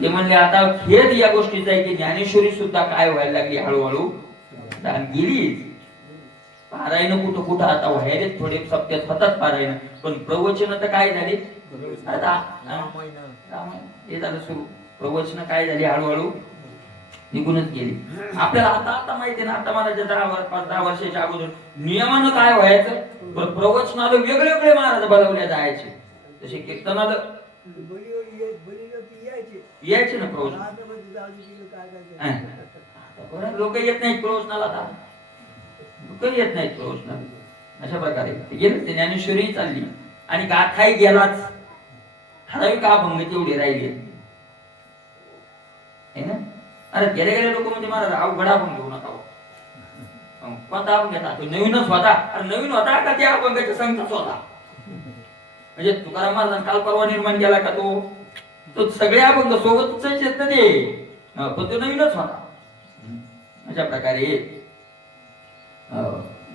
ते म्हणले आता खेद या गोष्टीचा आहे की ज्ञानेश्वरी सुद्धा काय व्हायला लागली हळूहळू गेली. पारायण कुठं कुठं आता व्हायला थोडे सप्त्यात होतात पारायण, पण प्रवचन तर काय झाले आता हे झालं सुरू. प्रवचन काय झाली हळूहळू निघूनच गेली. आपल्याला आता आता माहिती ना, आता मला 10 वर्षाच्या अगोदर नियमानं काय व्हायचं, प्रवचनाला वेगळे वेगळे महाराज बोलवल्या जायचे. तसे कीर्तनाला यायचे ना प्रवचन. लोक येत नाहीत प्रवचनाला, आता लोक येत नाहीत प्रवचनाला. अशा प्रकारे गेलं ते. ज्ञानेश्वरी चालली आणि गाथाही गेलाच. ठराविक अभंग तेवढे राहिले ना. अरे गेले गेले लोक म्हणजे महाराज अवघड अभंग घेऊ नका. कोणता अभंग घेता? तो नवीनच होता. अरे नवीन होता का त्या अभंगाच्या संगतच होता? म्हणजे तुकाराम महाराज काल परवा निर्माण केला का तो सगळे अभंग सोबतच आहेत ना ते, पण तो नवीनच होता. अशा प्रकारे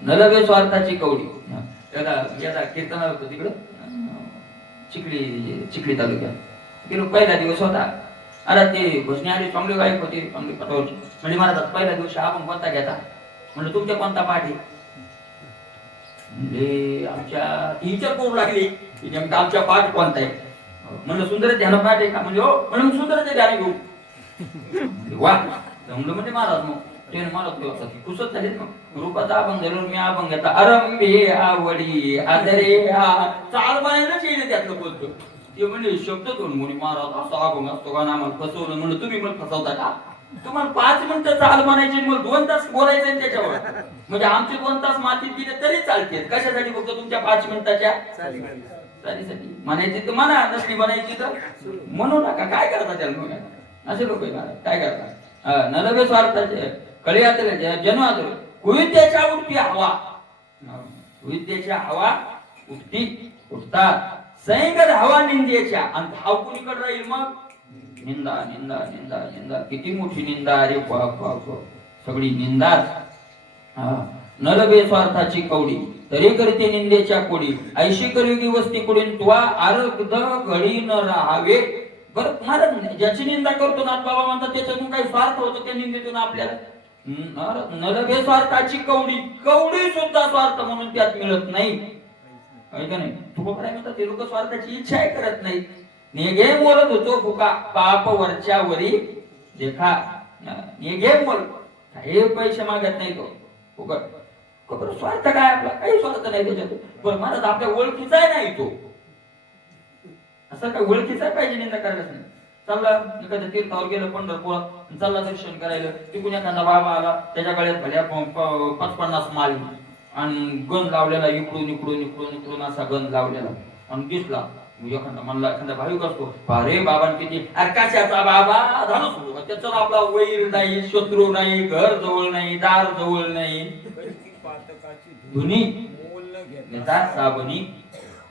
नलवे स्वार्थाची कवडी त्याला याचा कीर्तन होतं तिकडं चिखली तालुक्यात. गेलो, पहिला दिवस होता. अरे ते भजनी आले, चांगले गायक होते, चांगले पटवले. म्हणजे महाराज पहिल्या दिवशी आपण कोणता घेता? म्हणजे तुमच्या कोणता पाठ आहे? म्हणजे आमच्या टीचर करू लागली नेमका आमच्या पाठ कोणता आहे. म्हणलं सुंदर ध्यान पाठ आहे का? म्हणजे हो. म्हणून सुंदर ध्यान घेऊ. वा म्हणलं म्हणजे महाराज मग ते मला खुशच झाले मग रूपाचा अभंग झालो मी अभंग घेता अरंभे आवडी आदरे चाल बायलाच येईल त्यातलं बोलतो ते म्हणजे शब्द दोन मुली महाराज असा अभंग असतो का आम्हाला फसवलं म्हणलं तुम्ही मला फसवता का तुम्हाला 5 मिनिटं चाल म्हणायची मग 2 तास बोलायचं त्याच्यावर म्हणजे आमचे 2 तास मातीत गेले तरी चालते कशासाठी फक्त तुमच्या 5 मिनिटाच्या चालीसाठी म्हणायची तर म्हणा नसली म्हणायची तर म्हणू नका काय करता त्याला असे लोक काय करता नलभे स्वार्थाचे कळयातले जन्मात कुविद्याच्या उठती हवा कुविद्याच्या हवा उठतात सैंगद हवा निंदेच्या आणि धाव कुणीकडे राहील मग निंदा निंदा निंदा निंदा किती मोठी निंदा अरे बाप बाप सगळी निंदाच नलभे स्वार्थाची कवडी तरी करते निंदेच्या कोडी ऐशी करुगी वस्ती कुडीन तुवा आरगद घडी न राहावे बर महाराज ज्याची निंदा करतो ना बाबा म्हणतात त्याच्यातून काही स्वार्थ होतो त्या निंदेतून आपल्याला नलभे स्वार्थाची कवडी कवडी सुद्धा स्वार्थ म्हणून त्यात मिळत नाही का नाही तू काय म्हणतात ते लोक स्वार्थाची इच्छा करत नाही नेगे बोलत होतो फुका पाप वरच्या वरी देखा नेगे बोल हे पैसे मागत नाही तो फुकट स्वार्थ काय आपला काही स्वार्थ नाही त्याच्यात पण महाराज आपल्या ओळखीचा नाही तो असं काय ओळखीचा पाहिजे निंदा करायलाच नाही चालला एखाद्या तीर्थावर गेलं पंढरपूर चालला दर्शन करायला तिकून एखादा बाबा आला त्याच्या गळ्यात भल्या 50 माल आणि गंध लावलेला इकडून इकडून इकडून इकडून असा गंध लावलेला आणि दिसला एखादा म्हणला एखादा भाविक असतो अरे बाबा किती कशाचा बाबा झालं सुरू त्याचा आपला वैर नाही शत्रू नाही घर जवळ नाही दार जवळ नाही धुनी साबणी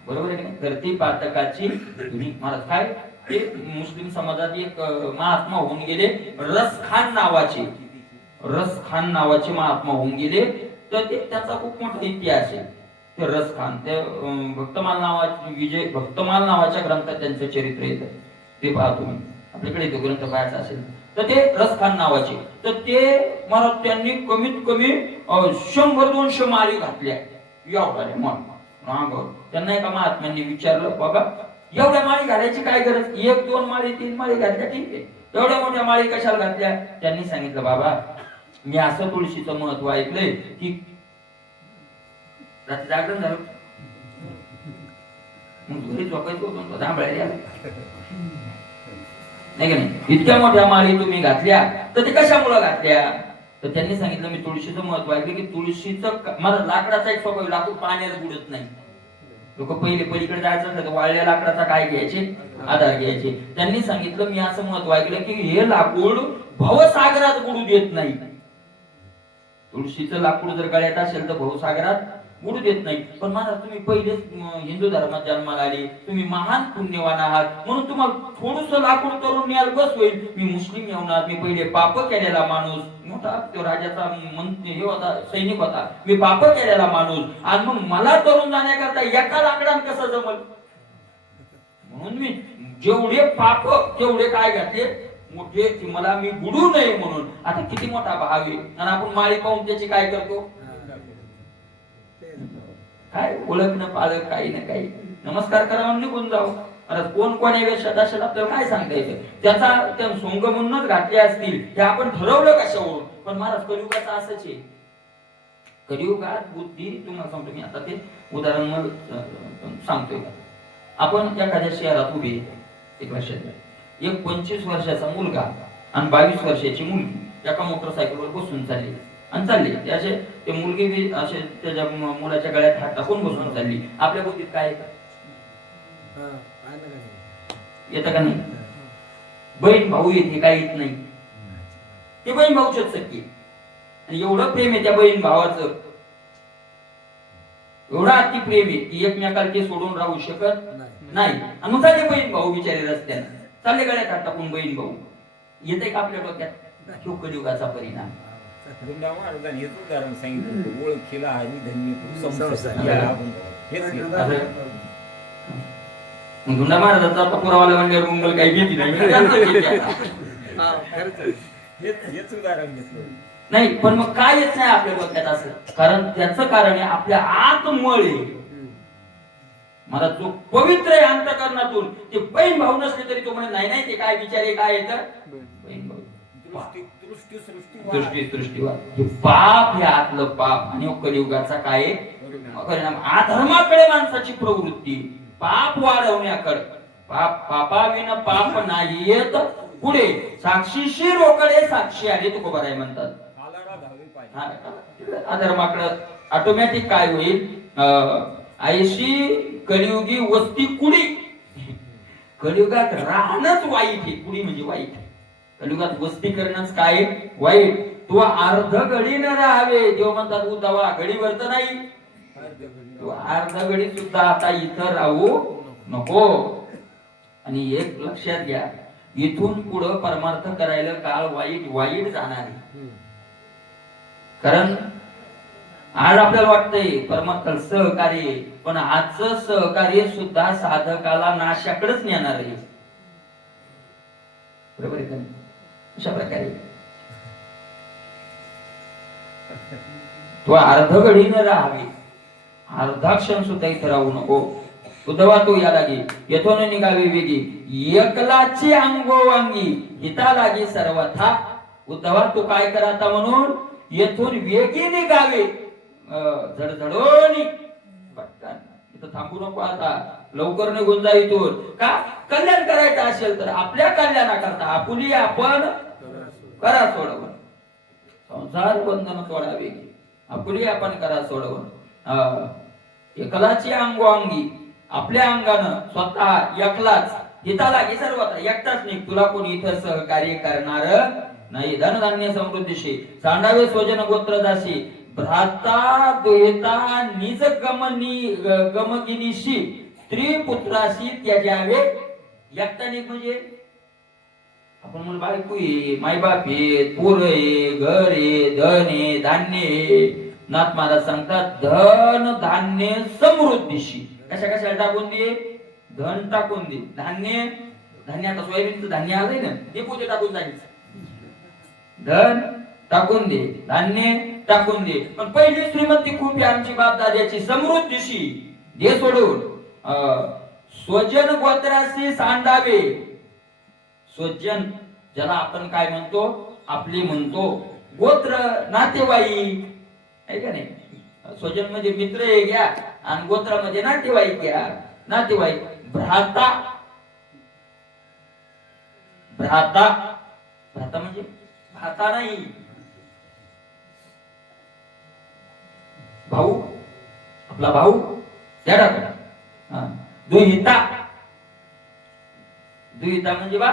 बरोबर आहे करती पातकाची धुनी महाराज काय ते मुस्लिम समाजात एक महात्मा होऊन गेले रस खान नावाचे महात्मा होऊन गेले तर ते त्याचा खूप मोठा इतिहास आहे ते रस खान ते भक्तमाल नावाच्या ग्रंथात त्यांचं चरित्र येतं ते पहा तुम्ही आपल्याकडे तो ग्रंथ पाहायचा असेल तर ते रस खान नावाचे तर ते महाराज त्यांनी कमीत कमी 100-200 माळी घातल्या एवढ्या त्यांना एका महात्म्यांनी विचारलं बाबा एवढ्या माळी घालायची काय गरज 1-2 माळी 3 माळी घातल्या ठीक आहे एवढ्या मोठ्या माळी कशाला घातल्या त्यांनी सांगितलं बाबा मी असं तुळशीचं महत्व ऐकलंय की रात्री जागरण झालं मग घरी झोपायचं होतं धांबळायला नाही का नाही इतक्या मोठ्या माळी तुम्ही घातल्या तर ते कशामुळे घातल्या तर त्यांनी सांगितलं मी तुळशीचं महत्व ऐकलं की तुळशीचं मला लाकडाचा एक स्वभाव लाकूड पाण्यात बुडत नाही लोक पहिले पलीकडे जायचं असलं तर वाळल्या लाकडाचा काय घ्यायचे आधार घ्यायचे त्यांनी सांगितलं मी असं महत्व ऐकलं की हे लाकूड भवसागरात बुडू देत नाही तुळशीचं लाकूड जर गळ्यात असेल तर भवसागरात बुडू देत नाही पण महाराज तुम्ही पहिलेच हिंदू धर्मात जन्माला आले तुम्ही महान पुण्यवान आहात म्हणून तुम्हाला थोडंसं लाकूड करून न्याल बस होईल मी मुस्लिम येऊनात मी पहिले पाप केलेला माणूस मोठा तो राजाचा हे होता सैनिक होता मी पाप केलेला माणूस आणि मग मला तरुण जाण्याकरता एका लाकडात कसं जमल म्हणून मी जेवढे पाप तेवढे काय घातले मोठे की मला मी बुडू नये म्हणून आता किती मोठा भाव आहे आणि आपण माळी पाहून त्याची काय करतो काय ओळख न पाळख काही ना काही नमस्कार करा निघून जाऊ अरे कोण कोण्या वेशात असेल आपल्याला काय सांगता येतं त्याचा त्या सोंग म्हणूनच घातले असतील हे आपण ठरवलं कशावरून पण महाराज कलियुगाचं असंच आहे कलियुगात बुद्धी तुम्हाला सांगतो मी आता ते उदाहरण सांगतोय आपण एखाद्या शहरात उभे एक वर्षात एक 25 वर्षाचा मुलगा आणि 22 वर्षाची मुलगी एका मोटरसायकलवर बसून चालली आणि चालली त्याचे ते मुलगी बी असे त्याच्या मुलाच्या गळ्यात हात टाकून बसून चालली आपल्या बुद्धीत काय येतं का नाही बहीण भाऊ येते काय येत नाही ते बहीण भाऊच सख्खी आणि एवढं प्रेम आहे त्या बहीण भावाचं एवढा अति प्रेम आहे की एकमेकाला ते सोडून राहू शकत नाही आणि मग ते बहीण भाऊ बिचारे रस्त्यानं चालले गळ्यात हात टाकून बहीण भाऊ येते का आपल्या डोक्यात तो कलियुगाचा परिणाम महाराजांनी हेच उदाहरण सांगितलं ओळखीला हरी धन्य गुंडा महाराजांचा आता पुरावाला म्हणल्यावर मंगल काही घेतली हेच उदाहरण घेतलं नाही पण मग काय येत नाही आपल्या डोक्यात असं कारण त्याचं कारण आहे आपल्या आतमळ मला जो पवित्र आहे अंतःकरणातून ते बहीण भाऊ नसले तरी तो म्हणे नाही नाही ते काय विचारे काय येतं बहीण भाऊ सृष्टीवाद हे पाप, हे आतलं पाप आणि कलियुगाचा काय आहे? परिणाम. अधर्माकडे माणसाची प्रवृत्ती, पाप वाढवण्याकडे. पापाविन पाप नाही येत पुढे, साक्षीशी रोकडे साक्षी आले तुकोबाराय म्हणतात. अधर्माकडे ऑटोमॅटिक काय होईल? आयशी कलियुगी वस्ती कुडी. कलियुगात राहणंच वाईट आहे. कुडी म्हणजे वाईट. कलियुगात वस्ती करणंच काय वाईट. तू अर्ध घडी न राहावे. देव म्हणतात उद्धावा घडीवर तर नाही, तू अर्ध घडी सुद्धा आता इथं राहू नको. आणि एक लक्षात घ्या, इथून पुढं परमार्थ करायला काळ वाईट जाणार आहे. कारण आज आपल्याला वाटतंय परमार्थाला सहकार्य, पण आजचं सहकार्य सुद्धा साधकाला नाशाकडेच नेणार आहे. बरोबर आहे का? अशा प्रकारे तो अर्ध घडी न राहावे, अर्धा क्षण सुद्धा इथे राहू नको. उद्धवा तू या लागी येथून निघावे वेगी, एकलाची अंगोवांगी हिता लागी सर्वथा. उद्धवा तू काय कर आता म्हणून येथून वेगी निघावे, झडझडोनी. इथं थांबू नको आता, लवकर निघून जा इथून. का? कल्याण करायचं असेल तर आपल्या कल्याणाकरता आपुली आपण करा सोडवून. संसार बंधन तोडावे, आपुली आपण करा सोडवून. एकलाची अंगोअंगी, आपल्या अंगानं स्वतः एकलाच. हिता लागी सर्वथा, एकटाच नाही, तुला कोणी इथं सहकार्य करणार नाही. धनधान्य समृद्धीशी सांडावे स्वजन गोत्रदासी, भ्राता दुहिता निज गमगिनीशी, स्त्री पुत्राशी त्याजावे. एकट्याने म्हणजे आपण म्हणून बायको आहे, मायबाप आहे, पोर आहे, घर आहे, धन आहे, धान्य आहे. नाथ महाराज सांगतात धन धान्य समृद्धीशी. कशा कशाला टाकून दे? धन टाकून दे, धान्य आता सोयाबीनचं धान्य आलंय ना, ते पोते टाकून जायचं. धन टाकून दे, धान्य टाकून दे. पण पहिली श्रीमंती खूप आहे आमची बापदाद्याची, समृद्धीशी. दे सोडून स्वजन गोत्राशी सांडावे. स्वजन ज्याला आपण काय म्हणतो? आपली म्हणतो. गोत्र नातेवाईक आहे का नाही? स्वजन म्हणजे मित्र हे घ्या, आणि गोत्र म्हणजे नातेवाईक घ्या. नातेवाईक. भ्राता, भ्राता, भ्राता म्हणजे भाता नाही, भाऊ, आपला भाऊ. त्या टाका. दुहिता, दुहिता म्हणजे बा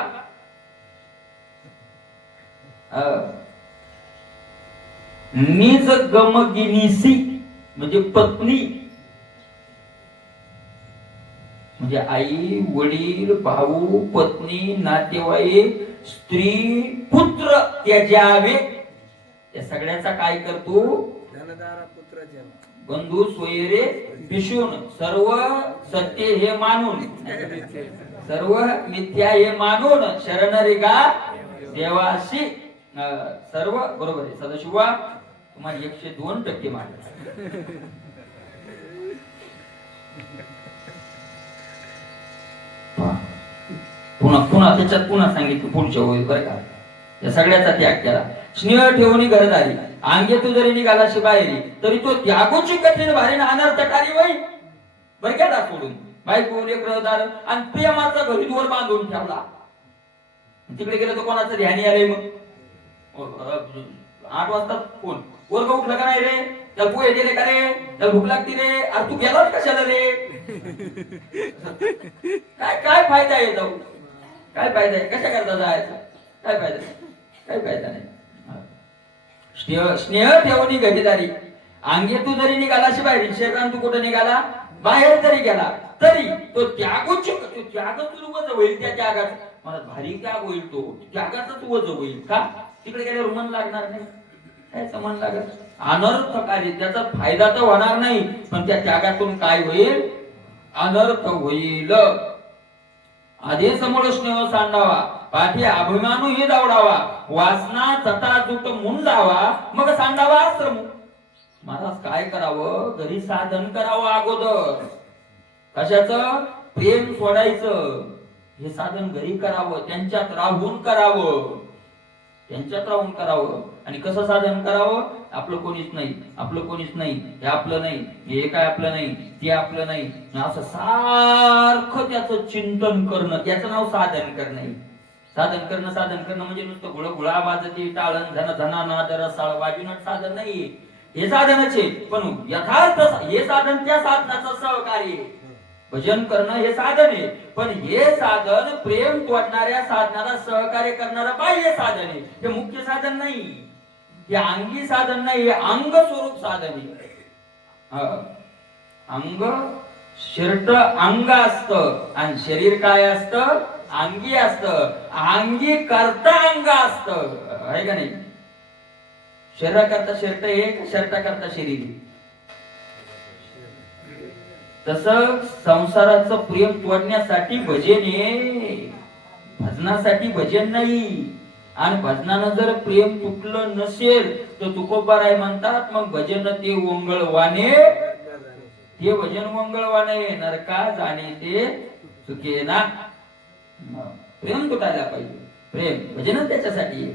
निज गमगिनीसी म्हणजे पत्नी, म्हणजे आई, वडील, भाऊ, पत्नी, नातेवाईक, स्त्री, पुत्र त्याजावे. या सगळ्याचा काय करतो? बंधू सोयरे पिशून, सर्व सत्य हे मानून, सर्व मिथ्या हे मानून, शरण रे गा देवाशी. सर्व बरोबर आहे. सदाशिवा तुम्हाला 102% मार्क. पुन्हा त्याच्यात पुन्हा सांगितलं पुढच्या होईल बरं का. या सगळ्याचा त्याग केला. स्नेह ठेवून घरदारी, अंगे तू जरी निघालाशी बाहेरी, तरी तो त्यागोची कठीण भारी अनर्थकारी होईल. बरं का सोडून बायको लेकरदार आणि प्रेमाचा घरी दोर बांधून ठेवला. तिकडे गेलं तर कोणाचं ध्यान आलंय? मग 8 वाजता फोन, वर्ग उठला का नाही रे? त्याला पोहे दिले का रे? त्याला भूक लागती रे? अरे तू गेलाच कशाला रे? काय फायदा आहे जाऊ? काय फायदा आहे? कशा करता जायचं? काय फायदा? काय फायदा नाही. स्नेह ठेवणी घरीदारी, अंगे तू जरी निघालाशी बाहेर, शरीरात तू कुठं निघाला बाहेर जरी गेला, तरी तो त्यागच तुला वज होईल. त्या त्यागात मला भारी त्याग होईल, तो त्यागाचाच वज होईल. का? तिकडे गेल्यावर मन लागणार नाही. कायच मन लागत? अनर्थकारी. त्याचा फायदा तर होणार नाही, पण त्या त्यागातून काय होईल? अनर्थ होईल. आधी समोर स्नेह सांडावा, पाठी अभिमानू ही दावडावा, वासना चटाचूट मुंडावा, मग सांडावा आश्रम. महाराज काय करावं? घरी साधन करावं अगोदर. कशाचं? प्रेम सोडायचं. हे साधन घरी करावं, त्यांच्यात राहून करावं. त्यांच्यात राहून करावं. आणि कसं साधन करावं? आपलं कोणीच नाही, आपलं कोणीच नाही, हे आपलं नाही, हे काय आपलं नाही, ते आपलं नाही, असं सारखं त्याचं चिंतन करणं, याचं नाव साधन करणं. साधन करणं म्हणजे नुसतं गुळगुळा वाजती टाळण धन धना नादर साळ वाजून साधन नाही. हे साधनच आहे, पण यथार्थ हे साधन त्या साधनाचं सहकार्य आहे. भजन करणं हे साधन आहे, पण हे साधन प्रेम तोडणाऱ्या साधनाला सहकार्य करणारं बाह्य साधन आहे. हे मुख्य साधन नाही, हे अंगी साधन नाही, हे अंग स्वरूप साधन आहे. अंग शरीर अंग असतं आणि शरीर काय असतं? अंगी असतं. अंगी करता अंग असतं, आहे का नाही? शरीरा करता शर्ट आहे का शर्टा करता शरीर आहे? तसं संसाराचं प्रेम तोडण्यासाठी भजन आहे, भजनासाठी भजन नाही. आणि भजनानं जर प्रेम तुटलं नसेल तर तुकोबाराय म्हणतात मग भजन ते वंगळवाने, ते भजन वंगळवाने नरका जाणे ते चुके ना. प्रेम तुटायला पाहिजे, प्रेम भजनच त्याच्यासाठी आहे.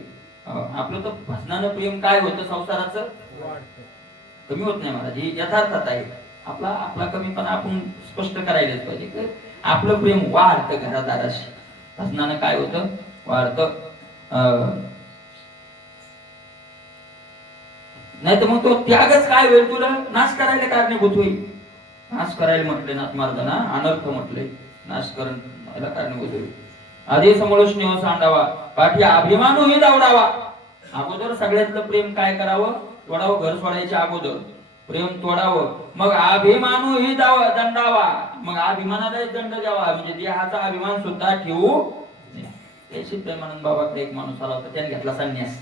आपलं तर भजनानं प्रेम काय होतं? संसाराचं कमी होत नाही महाराज, ही यथार्थात आहे. आपला कमीपणा आपण स्पष्ट करायलाच पाहिजे की आपलं प्रेम वाढतं घरादाराशी. भजनानं काय होतं? वाढतं. नाही तर मग तो त्यागच काय होईल? तुला नाश करायला कारणीभूत होईल. नाश करायला म्हटले नाथ महाराजांना, अनर्थ म्हटले, नाश करायला कारणीभूत होईल. आधी समोर स्नेह सांडावा, पाठी अभिमानही दावडावा. अगोदर सगळ्यातलं प्रेम काय करावं? तोडावं. घर सोडायच्या अगोदर प्रेम तोडावं, मग अभिमानही दंडावा. मग अभिमानाला दंड द्यावा, म्हणजे देहाचा अभिमान सुद्धा ठेवू. प्रेमानंद बाबाकडे एक माणूस आला होता, त्याने घेतला संन्यास.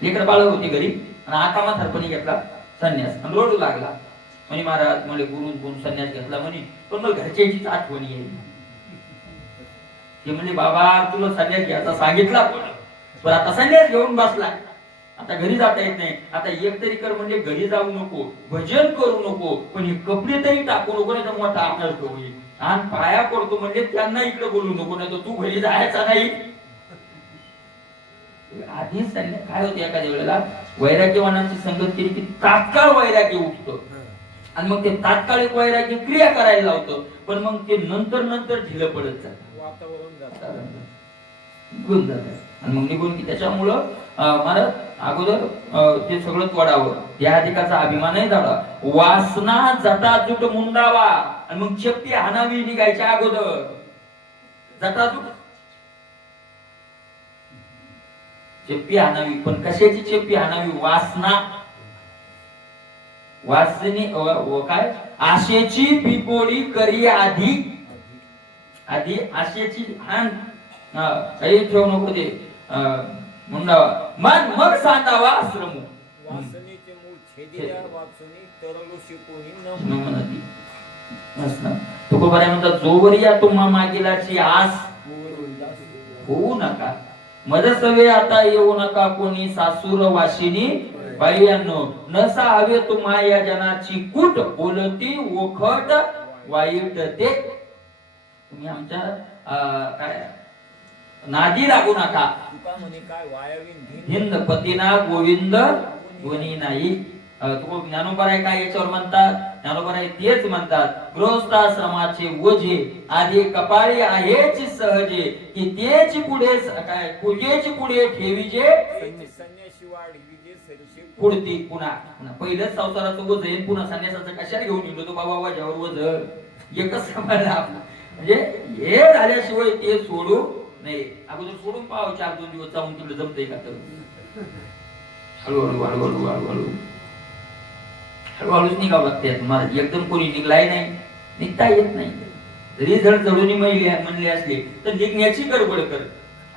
लेकर बाळ होती घरी आणि आता म्हातारपणी घेतला संन्यास आणि रोडू लागला. म्हणे महाराज मला गुरु संन्यास घेतला म्हणे, पण मग घरच्याचीच आठवणी येईल. ते म्हणजे बाबा तुला संन्यास घ्यायचा सांगितला पण आता संन्यास घेऊन बसला, आता घरी जाता येत नाही. आता एक तरी कर म्हणजे घरी जाऊ नको, भजन करू नको, पण हे कपडे तरी टाकू नको, नाही तर मोठा अनर्थ होईल. आणि पाया पडतो म्हणजे त्यांना इकडे बोलू नको, नाही तर तू घरी जायचा नाही. आधीच त्यांनी काय होते, एखाद्या वेळेला वैराग्यवानांची संगत केली की तात्काळ वैराग्य उठतं आणि मग ते तात्कालिक वैराग्य क्रिया करायला लावतं, पण मग ते नंतर ढिलं पडत जातं, वातावरण निघून जातं आणि मग निघून की त्याच्यामुळं मला अगोदर ते सगळं तोडावं. या अधिकाचा अभिमानही झाला. वासना जटाजूट मुंडावा आणि मग चेप्टी हाणावी निघायच्या अगोदर. जटाजूट चेप्पी हाणावी, पण कशाची चेप्पी हाणावी? वासना, वासनी काय आशेची पिपोळी करी आधी आशेची हाण काही ठेवू नको ते मुंडावा. मन मग सांडावा आश्रम. वासनेचे मूळ छेदिल्या वाचुनी तरलो शिकोनी न म्हणती नसना. तुकोबाराय म्हणतात जोवरी या तुम्हा मागीलाची आस होऊ नका. मदसवे आता येऊ नका कोणी सासूर वाशिनी बाईयांनो. नसा हवे तुम्हा या जनाची कूट बोलती ओखट वाईट ते. तुम्ही आमच्या काय नादी लागू नका. तुका म्हणे काय वायावीन हिंद पतीना गोविंद गुणी नाही. ज्ञानोबराय काय याच्यावर म्हणतात? ज्ञानोबराय तेच म्हणतात गृहस्थाश्रमाचे ओझे आधी कपाळी आहेच सहजे की तेच पुढे काय पूजेची पुढे ठेवीजे संन्यासी वाढवी जे सरशी पुढती. पुन्हा पहिलंच संसाराचं ओझ आहे, पुन्हा संन्यासाचं कशाला घेऊन येतो तो बाबा? वाजावर ओझ एकच समजला आपलं. म्हणजे हे झाल्याशिवाय ते सोडू नाही. अगोदर सोडून पाहावं 4-2 दिवस जाऊन तुला जमतंय का? तर हळूहळू हळूहळू हळूहळू हळूहळूच निघावं लागते. महाराज एकदम कोणी निघलाय नाही, निघता येत नाही. जरी जड जडून म्हणले असले तर निघण्याची गडबड कर.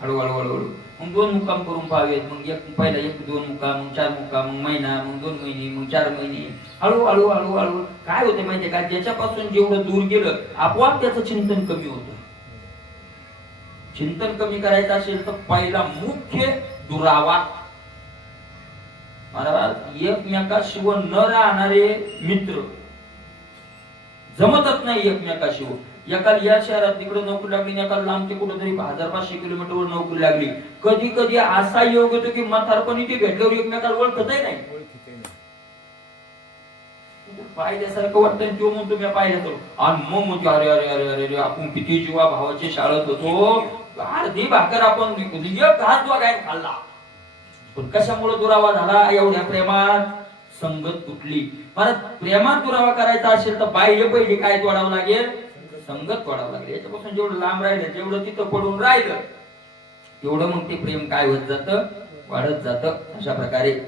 हळूहळू हळूहळू मग 2 मुक्काम करून पाहावेत. मग पहिला 1-2 मुक्काम, मग 4 मुक्काम, मग महिना, मग 2 महिने, मग 4 महिने. हळूहळू हळूहळू काय होते माहितीये का? ज्याच्यापासून जेवढं दूर गेलं आपोआप त्याचं चिंतन कमी होतं. चिंतन कमी करायचं असेल तर पहिला मुख्य दुरावा. महाराज एकमेकाशिवाय न राहणारे मित्र जमतच नाही एकमेकाशिवाय. एकाला या शहरात तिकडे नोकरी लागली, एकाला लांबची कुठेतरी 1500 किलोमीटरवर नोकरी लागली. कधी कधी असा योग येतो की म्हातारपणी ते भेटल्यावर एकमेकाला ओळखतही नाही. पाहिल्यासारखं वाटतं तो म्हणतो मी पाहिलं तर, आणि मग म्हणतो अरे अरे अरे अरे अरे आपण किती जीवा भावाचे शाळेत होतो, अर्धी भाकर आपण एक घास काय खाल्ला. पण कशामुळे दुरावा झाला? एवढ्या प्रेमात संगत तुटली. मला प्रेमात दुरावा करायचा असेल तर बाह्य पहिली काय तोडावं लागेल? संगत तोडावं लागेल. याच्यापासून जेवढं लांब राहिलं, जेवढं तिथं पडून राहिलं, तेवढं मग ते प्रेम काय होत जातं? वाढत जातं. अशा प्रकारे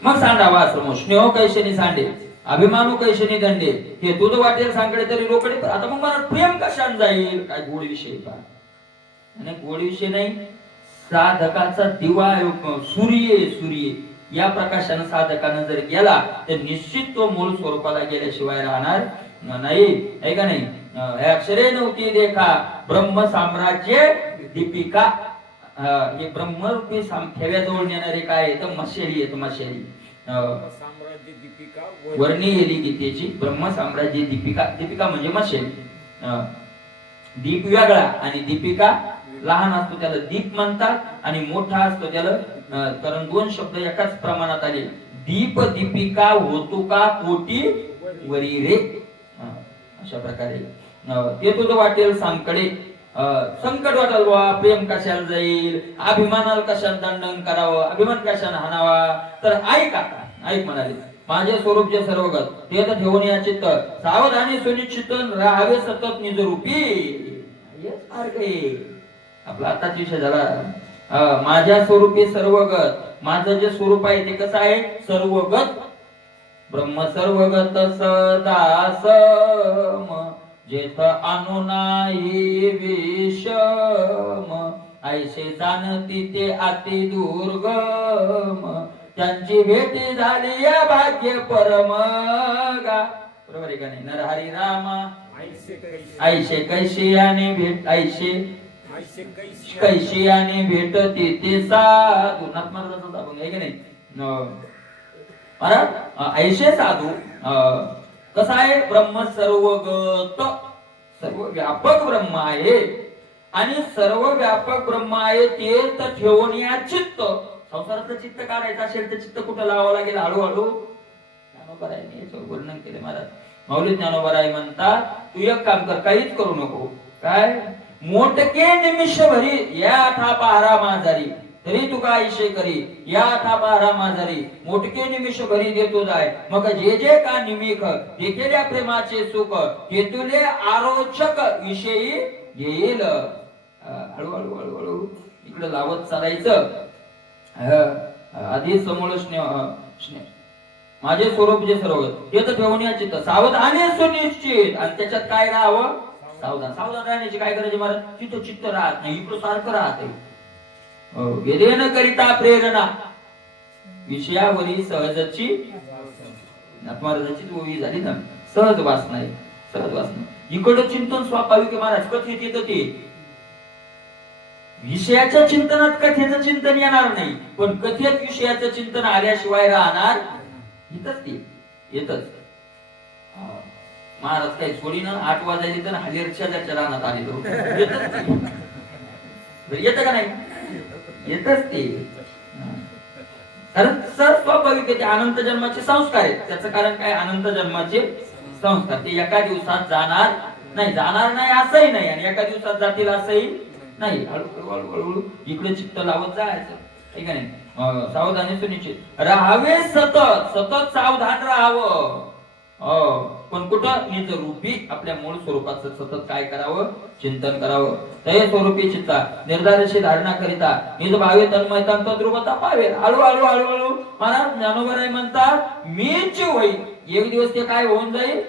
मग सांडावा आश्रम स्नेह कैशनी सांडे अभिमानू कैशनी दंडे, हे दूध वाटेल सांगडे तरी रोकडे. आता मग मला प्रेम कशाने जाईल? काय गोड विषय का? आणि गोड विषय नाही, साधकाचा दिवा सूर्य या प्रकाशानं साधकानं जर गेला तर निश्चित तो मूळ स्वरूपाला गेल्याशिवाय राहणार नाही. आहे का नाही? हे अक्षरे नव्हती देखा ब्रह्म साम्राज्य दीपिका. हे ब्रह्मरूपी ठेव्याजवळ नेणारे काय येतं? मशेली येतं. मशेली साम्राज्य दीपिका वर्णी येली गीतेची. ब्रह्म साम्राज्य दीपिका. दीपिका म्हणजे मशेली. दीप वेगळा आणि दीपिका लहान असतो त्याला दीप म्हणतात, आणि मोठा असतो त्याला, कारण दोन शब्द एकाच प्रमाणात आले. दीप दीपिका होतो का कोटी वरी रे. अशा प्रकारे ते तुझं वाटेल सांगकडे. संकट वाटेल बा, प्रेम कशाला जाईल, अभिमानाला कशाला दंडन करावं, अभिमान कशाला हाणावा. तर ऐक आता, ऐक म्हणाले, माझे स्वरूप जे सर्वगत ते तर ठेवून या चित्त सावधानी सुनिश्चित राहावे सतत निज रूपी. आपला आताच विषय झाला. माझ्या स्वरूपी सर्वगत. माझं जे स्वरूप आहे ते कसं आहे? सर्वगत. ब्रह्म सर्वगत सदा सम, जेथ अनुनाही विषम, ऐसे जाणती ते अति दुर्गम, त्यांची भेटी झाली या भाग्य परमगा. बरोबर आहे का नाही? नरहरी रामा ऐशे कैशियाने भेट, ऐशे कैशियाने भेटते ते साधू. नाथमार्गाचा आपण आहे की नाही? ऐशे साधू. कसा आहे? ब्रह्म सर्वगत, सर्व व्यापक ब्रह्म आहे. आणि सर्व व्यापक ब्रह्म आहे ते तर ठेवून या चित्त. संसाराचं चित्त काढायचं असेल तर चित्त कुठं लावावं लागेल? हळूहळू. ज्ञानोबरायांनी याच्यावर वर्णन केले महाराज. माऊली ज्ञानोबराय म्हणतात, तू एक काम कर, काहीच करू नको. काय? मोटके निमिष भरी या था पहारा माझारी, तरी तुका ऐशे करी या था पहारा माझारी, मोटके निमिष भरी देतो जाय, मग जे जे का निमिख देखील प्रेमाचे सुख ते तुले आरोचक विषयी येईल. हळूहळू हळूहळू इकडे लावत चालायचं. आधी समोर स्नेह माझे स्वरूप जे सर्व ते तर ठेवून या चित्त सावधानी सुनिश्चित. आणि त्याच्यात काय राहावं? सावधान. सावधान राहण्याची काय करायची महाराज? तिथं चित्त राहत नाही, इकडं सारखं राहत. वेदेन करिता प्रेरणा विषयावरी सहजची. महाराजाची ओवी झाली ना, सहज वासना आहे. सहज वासना. इकडं चिंतन स्वाभाविक महाराज. कथेत येतं ते विषयाच्या चिंतनात कथेचं चिंतन येणार नाही, पण कथेत विषयाचं चिंतन आल्याशिवाय राहणार इथंच ते येतच. महाराज काही सोडीनं 8 वाजायली तर हलेरच्या रानात आले येत का नाही? येतच ते. कारण स्वाभाविक आहे, ते अनंत जन्माचे संस्कार आहेत. त्याचं कारण काय? अनंत जन्माचे संस्कार. ते एका दिवसात जाणार नाही. जाणार नाही असंही नाही, आणि एका दिवसात जातील असंही नाही. हळूहळू हळूहळू इकडे चित्त लावत जायचं. ठीक आहे? सावधानी सुनिश्चित राहावे. सतत सतत सावधान राहावं. पण कुठं? निज रूपी आपल्या मूळ स्वरूपाचं सतत काय करावं? चिंतन करावं. ते स्वरूपी चित्ता निर्धारशी धारणा करिता निज भावे तन्मयता तद्रुपता पावे. हळूहळू हळूहळू महाराज ज्ञानोबराय म्हणतात, मीच होईल. एक दिवस ते काय होऊन जाईल?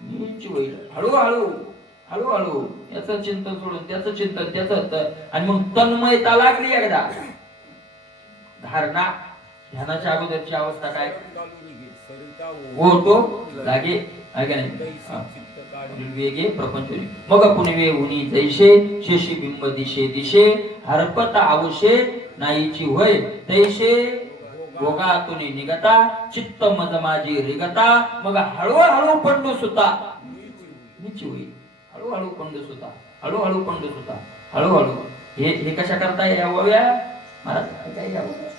मीच होईल. हळूहळू हळूहळू याचं चिंतन सोडून त्याचं चिंतन, त्याचं, आणि मग तन्मयता लागली एकदा. धारणा ध्यानाच्या अगोदरची अवस्था काय? ओढतो लागे वेगे प्रपंच. मग पुणे उनी जैसे शेषी बिंब दिशे दिशे हरपत आवशे नाहीची होय तैसे भोगातून निघता चित्त मज माझी रिगता मग हळूहळू पंडू सुता मीच होई हळूहळू पंडू सुता हळूहळू पंडू सुता हळूहळू हे कशा करताय या ओव्या महाराज काय या ओव्या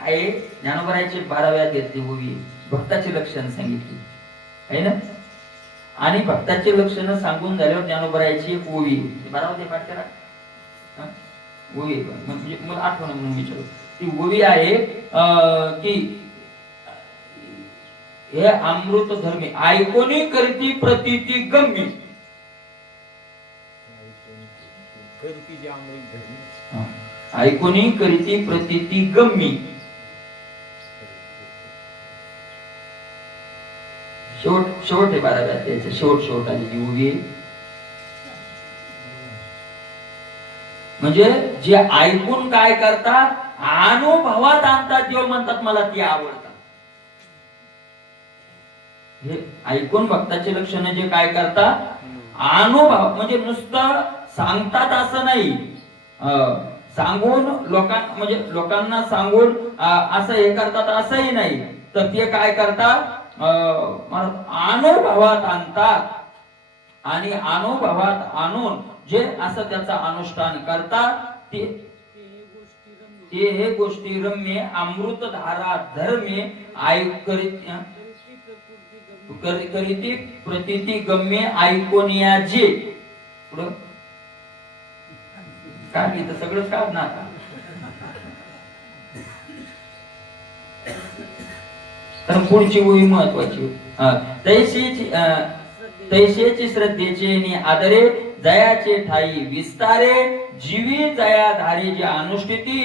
काय ज्ञानोबरायची 12व्या अध्यायातली ओवी भक्ताची लक्षण सांगितली आहे ना आणि भक्ताची लक्षणं सांगून झाल्यावर ज्ञानोबरायची एक ओवी 12वा अध्याय पाठ करा ओवी म्हणजे मला आठवण म्हणून विचारू ती ओवी आहे की हे अमृत धर्मी ऐकोनी करती प्रतीती गम्मी ऐकोनी करीती प्रतीती गम्मी शेवट आहे 12व्या अध्यायाचा शेवट आलेली ओवी म्हणजे जे ऐकून काय करतात अनुभवात आणतात जेव्हा म्हणतात मला ती आवडतात हे ऐकून भक्ताचे लक्षण जे काय करतात अनुभव म्हणजे नुसतं सांगतात असं नाही सांगून म्हणजे लोकांना सांगून असं हे करतात असंही नाही तर ते काय करतात अनुभवात आणतात आणि अनुभवात आणून जे असं त्याचा अनुष्ठान करतात ते हे गोष्टी रम्य अमृत धारा धर्मे करीती प्रतीती गम्य ऐकोनिया जे पुढं काय घेत सगळंच काढ ना तर पुढची ओवी महत्वाची तैसेची श्रद्धेचे आणि आदरे जयाचे ठाई विस्तारे जीवी जया धारे जे अनुष्ठिती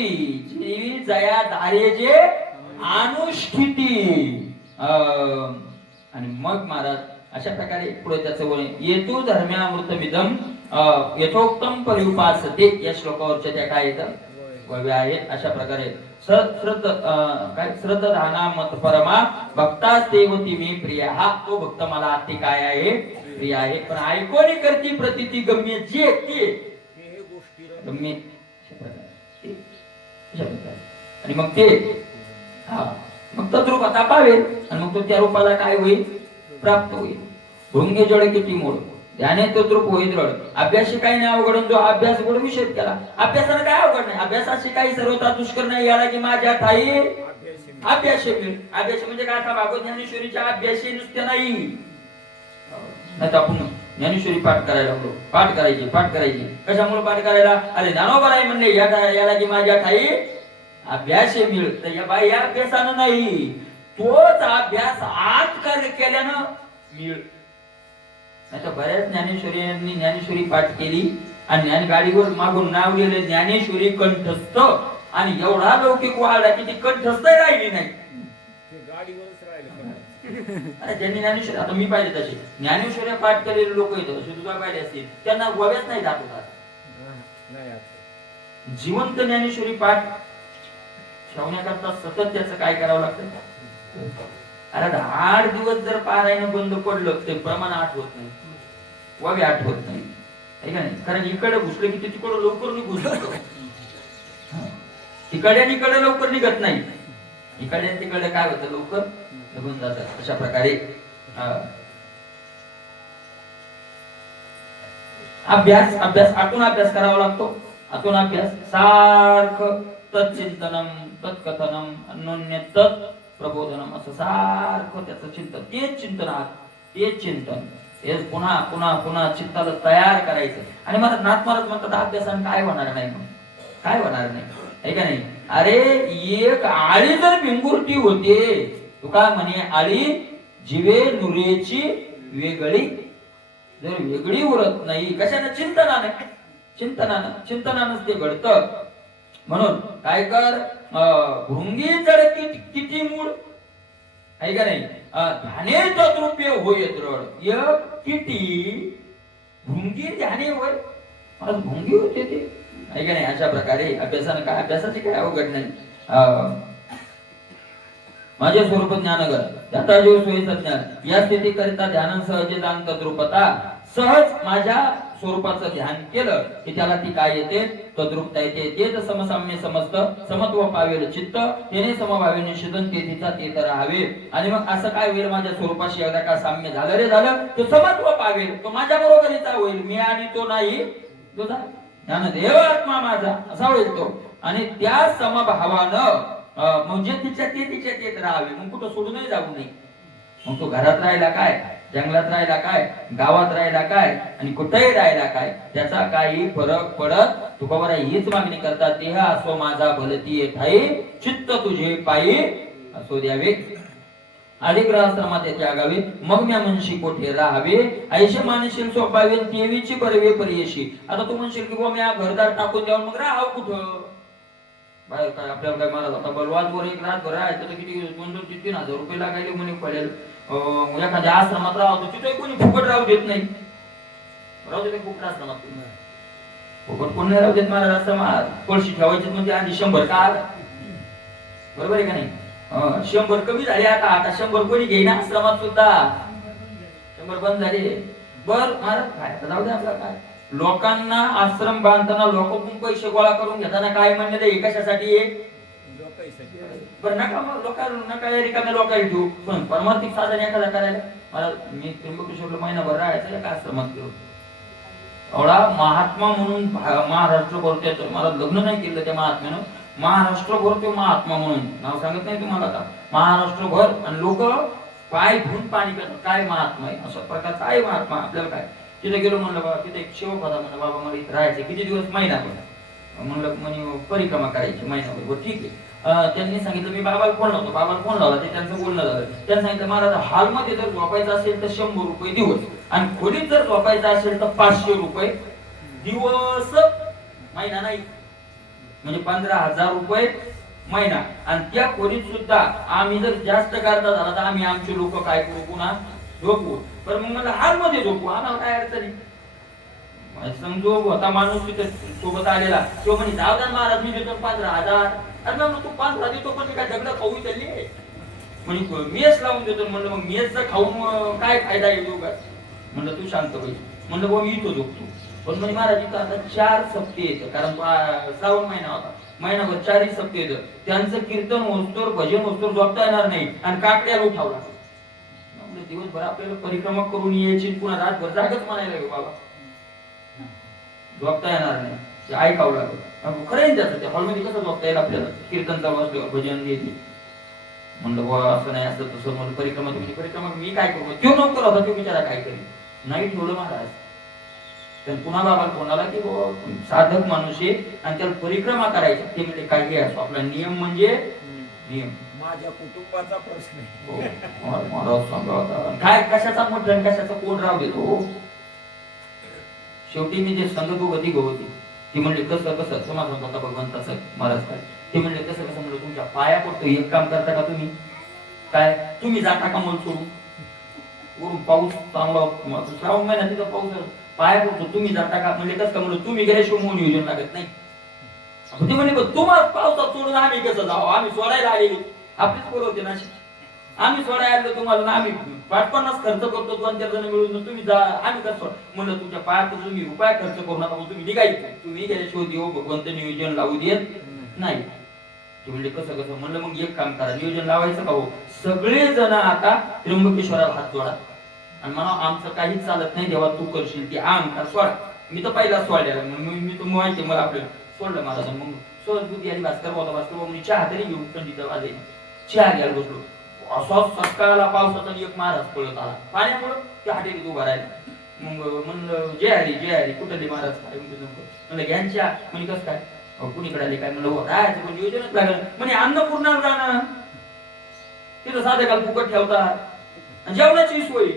जीवी जया धारे जे अनुष्ठिती आणि मग महाराज अशा प्रकारे पुढे त्याचं बोलणे येतू धर्म्यामृतमिदम यथोक्तम परिउपासते या श्लोकावरच्या त्या काय येतं वव्य आहे अशा प्रकारे श्रद्धाना मत परमा भक्तास्तेवती मी प्रिय हा तो भक्त मला अति काय आहे प्रिय आहे पण ऐकोनी करती प्रतीती गम्य जे ते गम्य आणि मग ते मग तद्रूप आता पावेल आणि मग तो त्या रूपाला काय होईल प्राप्त होईल भृंगे जड किती मोड ध्याने तद्रूप होईल दृढ अभ्यास काही नाही अवघड जो अभ्यास गोड विषय केला अभ्यासाला काय अवघड नाही अभ्यासाशी काही सर्वता दुष्कर नाही याला की माझ्या ठाई अभ्यास अभ्यास म्हणजे काय आता भागवत ज्ञानेश्वरीच्या अभ्यासी नुसते नाही नाही आपण ज्ञानेश्वरी पाठ करायला लागलो पाठ करायची कशामुळे पाठ करायला अरे ज्ञानोबराय म्हणले याला की माझ्या ठाई अभ्यास मिळत या बाई या अभ्यासानं नाही तोच अभ्यास आत केल्यानं मिळ नाही तर बऱ्याच ज्ञानेश्वरींनी ज्ञानेश्वरी पाठ केली आणि ज्ञान गाडीवर मागून नाव लिहिले ज्ञानेश्वरी कंठस्थ आणि एवढा लौकिक वाढला की ती कंठस्थ राहिली नाही अरे ज्यांनी ज्ञानेश्वरी आता मी पाहिले तसे ज्ञानेश्वरी पाठ केलेले लोक येतो असे तुझा पाहिले असतील त्यांना गोव्याच नाही जात होता जिवंत ज्ञानेश्वरी पाठ ठेवण्याकरता सतत त्याचं काय करावं लागतं अरे 8 दिवस जर पारायण बंद पडलं ते प्रमाण आठवत नाही वावे आठवत नाही आहे का नाही कारण इकडे घुसलं की ते तिकडं लवकर निघू शकतो इकडे लवकर निघत नाही इकडे तिकडे काय होतं लवकर निघून जातात अशा प्रकारे अभ्यास आतून अभ्यास करावा लागतो आतून अभ्यास सारखं तत्चिंतनम तत्कथनम अन्योन्य तत् प्रबोधनम असं सारखं त्याचं चिंतन तेच चिंतन हे पुन्हा पुन्हा पुन्हा चित्ताला तयार करायचं आणि मला नाथ महाराज म्हणतात अभ्यासाने काय होणार नाही काय होणार नाही आहे का नाही अरे एक आळी जर भिंगुरटी होते तू काय म्हणे आळी जिवे नुरेची वेगळी जर वेगळी उरत नाही कशाने चिंतनानंच ते घडतं म्हणून काय कर भृंगी जड किती मूळ आहे का नाही ध्याने तद्रूपे होय दृढ एक किती भृंगी ध्याने होय मला भृंगी होते ते आहे का नाही अशा प्रकारे अभ्यासाने काय अभ्यासाचे काय अवघड नाही माझे स्वरूप ज्ञानगर त्याचा जीव सोयीचा ज्ञान या स्थिती करिता ध्यान सहजे दान तद्रूपता सहज माझ्या स्वरूपाचं ध्यान केलं की त्याला ती काय येते, तद्रुपता येते. तेच समसाम्य समस्त समत्व पावेल चित्त, तेने समभावे निषेधन तेथीचा तेथ राहावे. आणि मग असं काय होईल, माझ्या स्वरूपाशी एकदा का साम्य झालं रे झालं, तो समत्व पावेल, तो माझ्या बरोबरीचा होईल. मी आणि तो नाही, तुझा ज्ञानदेव आत्मा माझा असा होईल तो. आणि त्या समभावानं म्हणजे तिच्या तेथ राहावे. मग कुठं सोडूनही जाऊ नये. मग तो घरात राहिला काय, जंगलात राहिला काय, गावात राहिला काय, आणि कुठेही राहिला काय, त्याचा काही फरक पडत तुकोबरा हीच मागणी करतात. देह असो माझा भलती ठाई, चित्त तुझे पायी असो द्यावे. अधिग्रहाश्रमात त्यागावे, मग म्या म्हणशी कोठे राहावे. ऐशे मानशील सोपावे, देवीची परवे परियशी. आता तू म्हणशील की म्या घरदार टाकून द्यावं, मग राहाव कुठं बाहेर? काय आपल्याला काय मला आता बलवाजवर एक रात घर आहे तर किती 2-3 हजार रुपये लागायले म्हणे पडेल. एखाद्या आश्रमात राहतो तिथे कोणी फुकट राहू देत नाही. राहू देत फुकट आश्रमात, फुकट कोण नाही राहू देत. मला आश्रमात पळशी ठेवायची म्हणजे आधी 100 का आला, बरोबर आहे का नाही? 100 कमी झाले आता 100 कोणी घेईना आश्रमात सुद्धा. 100 बंद झाले. बर महाराज काय जाऊ दे आपला काय. लोकांना आश्रम बांधताना लोकांकडून पैसे गोळा करून घेताना काय म्हणले, कशासाठी आहे? बरं नका मग नका रिकाम्या लोकांना ठेवू, पण परमार्थिक साधन एखादा करायला. मला मी त्र्यंबकेश्वरला महिनाभर राहायचं एका आश्रमात गेलो. एवढा महात्मा म्हणून महाराष्ट्रभर त्याचं, मला लग्न नाही केलं त्या महात्म्यानं, महाराष्ट्रभर तो महात्मा म्हणून नाव सांगत नाही तुम्हाला का, महाराष्ट्रभर. आणि लोक पाय धुवून पाणी पितात. काय महात्मा आहे, अशा प्रकारचा आहे महात्मा. आपल्याला काय तिथे गेलो म्हणलं बाबा, तिथे एक सेवक होता म्हणलं, बाबा मला इथे राहायचं किती दिवस, महिनाभर. म्हणलं म्हणे परिक्रमा करायची महिनाभर. ठीक आहे. त्यांनी सांगितलं, मी बाबाला फोन लावतो. बाबाला फोन लावला, ते त्यांचं बोलणं झालं. त्यांनी सांगितलं मला हॉलमध्ये जर झोपायचं असेल तर 100 रुपये दिवस, आणि खोलीत जर झोपायचं असेल तर 500 रुपये दिवस, महिना नाही. म्हणजे 15,000 रुपये महिना. आणि त्या खोलीत सुद्धा आम्ही जर जास्त करता झाला तर आम्ही आमचे लोक काय करू, पुन्हा झोपू. पण मग मला हॉलमध्ये झोपू, आम्हाला काय अडचणी. समजू होता माणूस तिथे सोबत आलेला, तो म्हणे जाऊ द्या महाराज मी देतो 15,000. अरे मग तू 15 देतो पण काय दगड खाऊ चालली म्हणे, मेस लावून देतो. म्हणलं मग मेसचा खाऊन काय फायदा येतो का? म्हणलं तू शांत होईल. म्हणलं बाबा मी इथं झोपतो. पण म्हणजे महाराज इथं आता 4 सप्ते येतं, कारण श्रावण महिना होता, महिनाभर 4 सप्ते येतं. त्यांचं कीर्तन होस्तोर भजन होस्तोर झोपता येणार नाही, आणि काकड्याला उठावला. दिवसभर आपल्याला परिक्रमा करून यायची, पुन्हा रातभर जागच म्हणायला लागेल बाबा, झोपता येणार नाही, ते ऐकावं लागेल. खरं आहे त्याचं, त्या हॉलमध्ये कसं झोपता येईल आपल्याला, कीर्तन चालू असल्यावर भजन घ्यायचे. म्हणलं बाबा असं नाही असं तसं. म्हणलं परिक्रमा तुमची परिक्रमा मी काय करू, तो नोकर होता तो बिचारा काय करेल, नाही ठेवलं महाराज. तर पुन्हा बाबा कोणाला की साधक माणूस आहे आणि त्याला परिक्रमा करायची. ते म्हणजे काही असो आपला नियम, म्हणजे नियम. माझ्या कुटुंबाचा प्रश्न काय कशाचा मोठं कशाचा कोण राव देतो. शेवटी मी जे संगत होती ती म्हणले कसं कसं तुम्हाला होता भगवंताचं महाराज काय. ते म्हणले कसं कसं म्हणलं, तुमच्या पाया पडतो, एक काम करता का तुम्ही, काय तुम्ही जाता का मग सोडून, वरून पाऊस चांगला श्रावण महिना तिथं पाऊस पाया पडतो, तुम्ही जाता का. म्हणजे कसं का म्हणलं, तुम्ही गेल्याशिवाय म्हणून नियोजन लागत नाही. ते म्हणले तुम्हाला पावसात सोडून आम्ही कसं जाऊ, आम्ही सोडायला आलेली आपलीच पोरं होते ना, आम्ही सोडायला आलो तुम्हाला, आम्ही 50 खर्च करतो 2-4 जण मिळून, तुम्ही जा आम्ही कसं. म्हणलं तुमच्या पायात तुम्ही रुपया खर्च करू नका, तुम्ही निघायचं, तुम्ही गेल्याशिवाय देव भगवंत नियोजन लावू देत नाही. ते म्हणले कसं कसं. म्हणलं मग एक काम करा, नियोजन लावायचं का हो, सगळे जण आता त्र्यंबकेश्वराला हात जोडा आणि म्हणा आमचं काहीच चालत नाही, जेव्हा तू करशील ते आमचा सोडा. मी तर पहिला सोडलेला, मी तर माहिती मला आपल्याला सोडलं महाराज. मग सहज बुद्धी आली, भास्कर होता, भास्कर बाबा मी चहा तरी घेऊन पंडित आले, चहा घ्यायला बसलो. असा सकाळला पावसाचा एक महाराज पळत आला पाण्यामुळं, त्या हाटेलीत उभा राहिला. मग म्हणलं जय हरी कुठले महाराज काय म्हणलं घ्यांच्या. म्हणजे कसं काय कुणीकडे आले काय. म्हणलं राहायचं पण नियोजनच लागलं. म्हणजे अन्नपूर्णा जाणं तिथं साधे काल फुकट ठेवतात, जेवणाची सोय.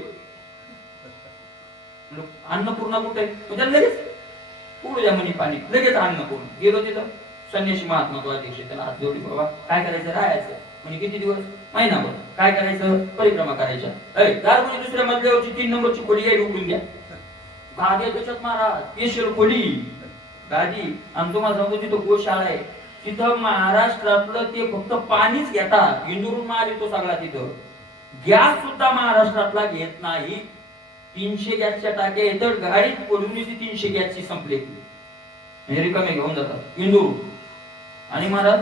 अन्नपूर्णा कुठे, म्हणजे लगेच पुढे द्या म्हणे पाणी, लगेच अन्नपूर्ण. गेलो तिथं, संन्यासी महात्मा तो अध्यक्ष, त्याला हात जोडली, बाबा काय करायचं, राहायचं. म्हणजे किती दिवस, महिनाभर. काय करायचं, परिक्रमा करायच्या. म्हणजे दुसऱ्या मजल्यावरची 3 नंबरची खोली आहे, उघडून द्या. गादी त्याच्यात महाराज स्पेशल खोली गादी. आणि तुम्हाला सांगतो तिथं गोशाळा आहे. तिथं महाराष्ट्रातलं ते फक्त पाणीच घेतात, इंदूरून माल येतो सगळा तिथं. गॅस सुद्धा महाराष्ट्रातला घेत नाही. 300 गॅसच्या टाक्या येतात गाडीत पडून ती 300 गॅसची संपली म्हणजे रिकामे घेऊन जातात इंदूर. आणि महाराज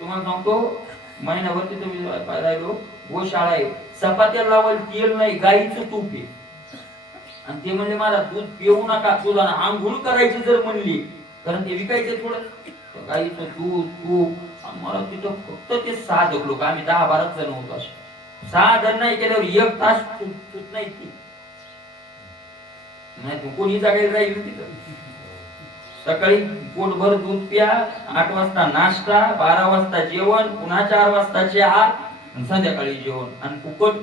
तुम्हाला सांगतो महिन्याभर तिथे मी राहिलो, गोशाळा आहे, चपात्या लावायला तेल नाही, गाईचं तूप आहे. आणि ते म्हणले महाराज दूध पिऊ नका, तुला आंघोळ करायची जर म्हणली कारण ते विकायचे थोडं गाईचं दूध तूप. मला तिथं फक्त ते 6 लोक, आम्ही 10-12 जण होतो. असे 6 जण नाही केल्यावर 1 तास सूट नाही ती नाही कोणी जागेला राहील तिथं. सकाळी पोटभर दूध प्या, 8 वाजता नाश्ता, 12 वाजता जेवण, पुन्हा 4 वाजता चहा आणि संध्याकाळी जेवण आणि फुकट.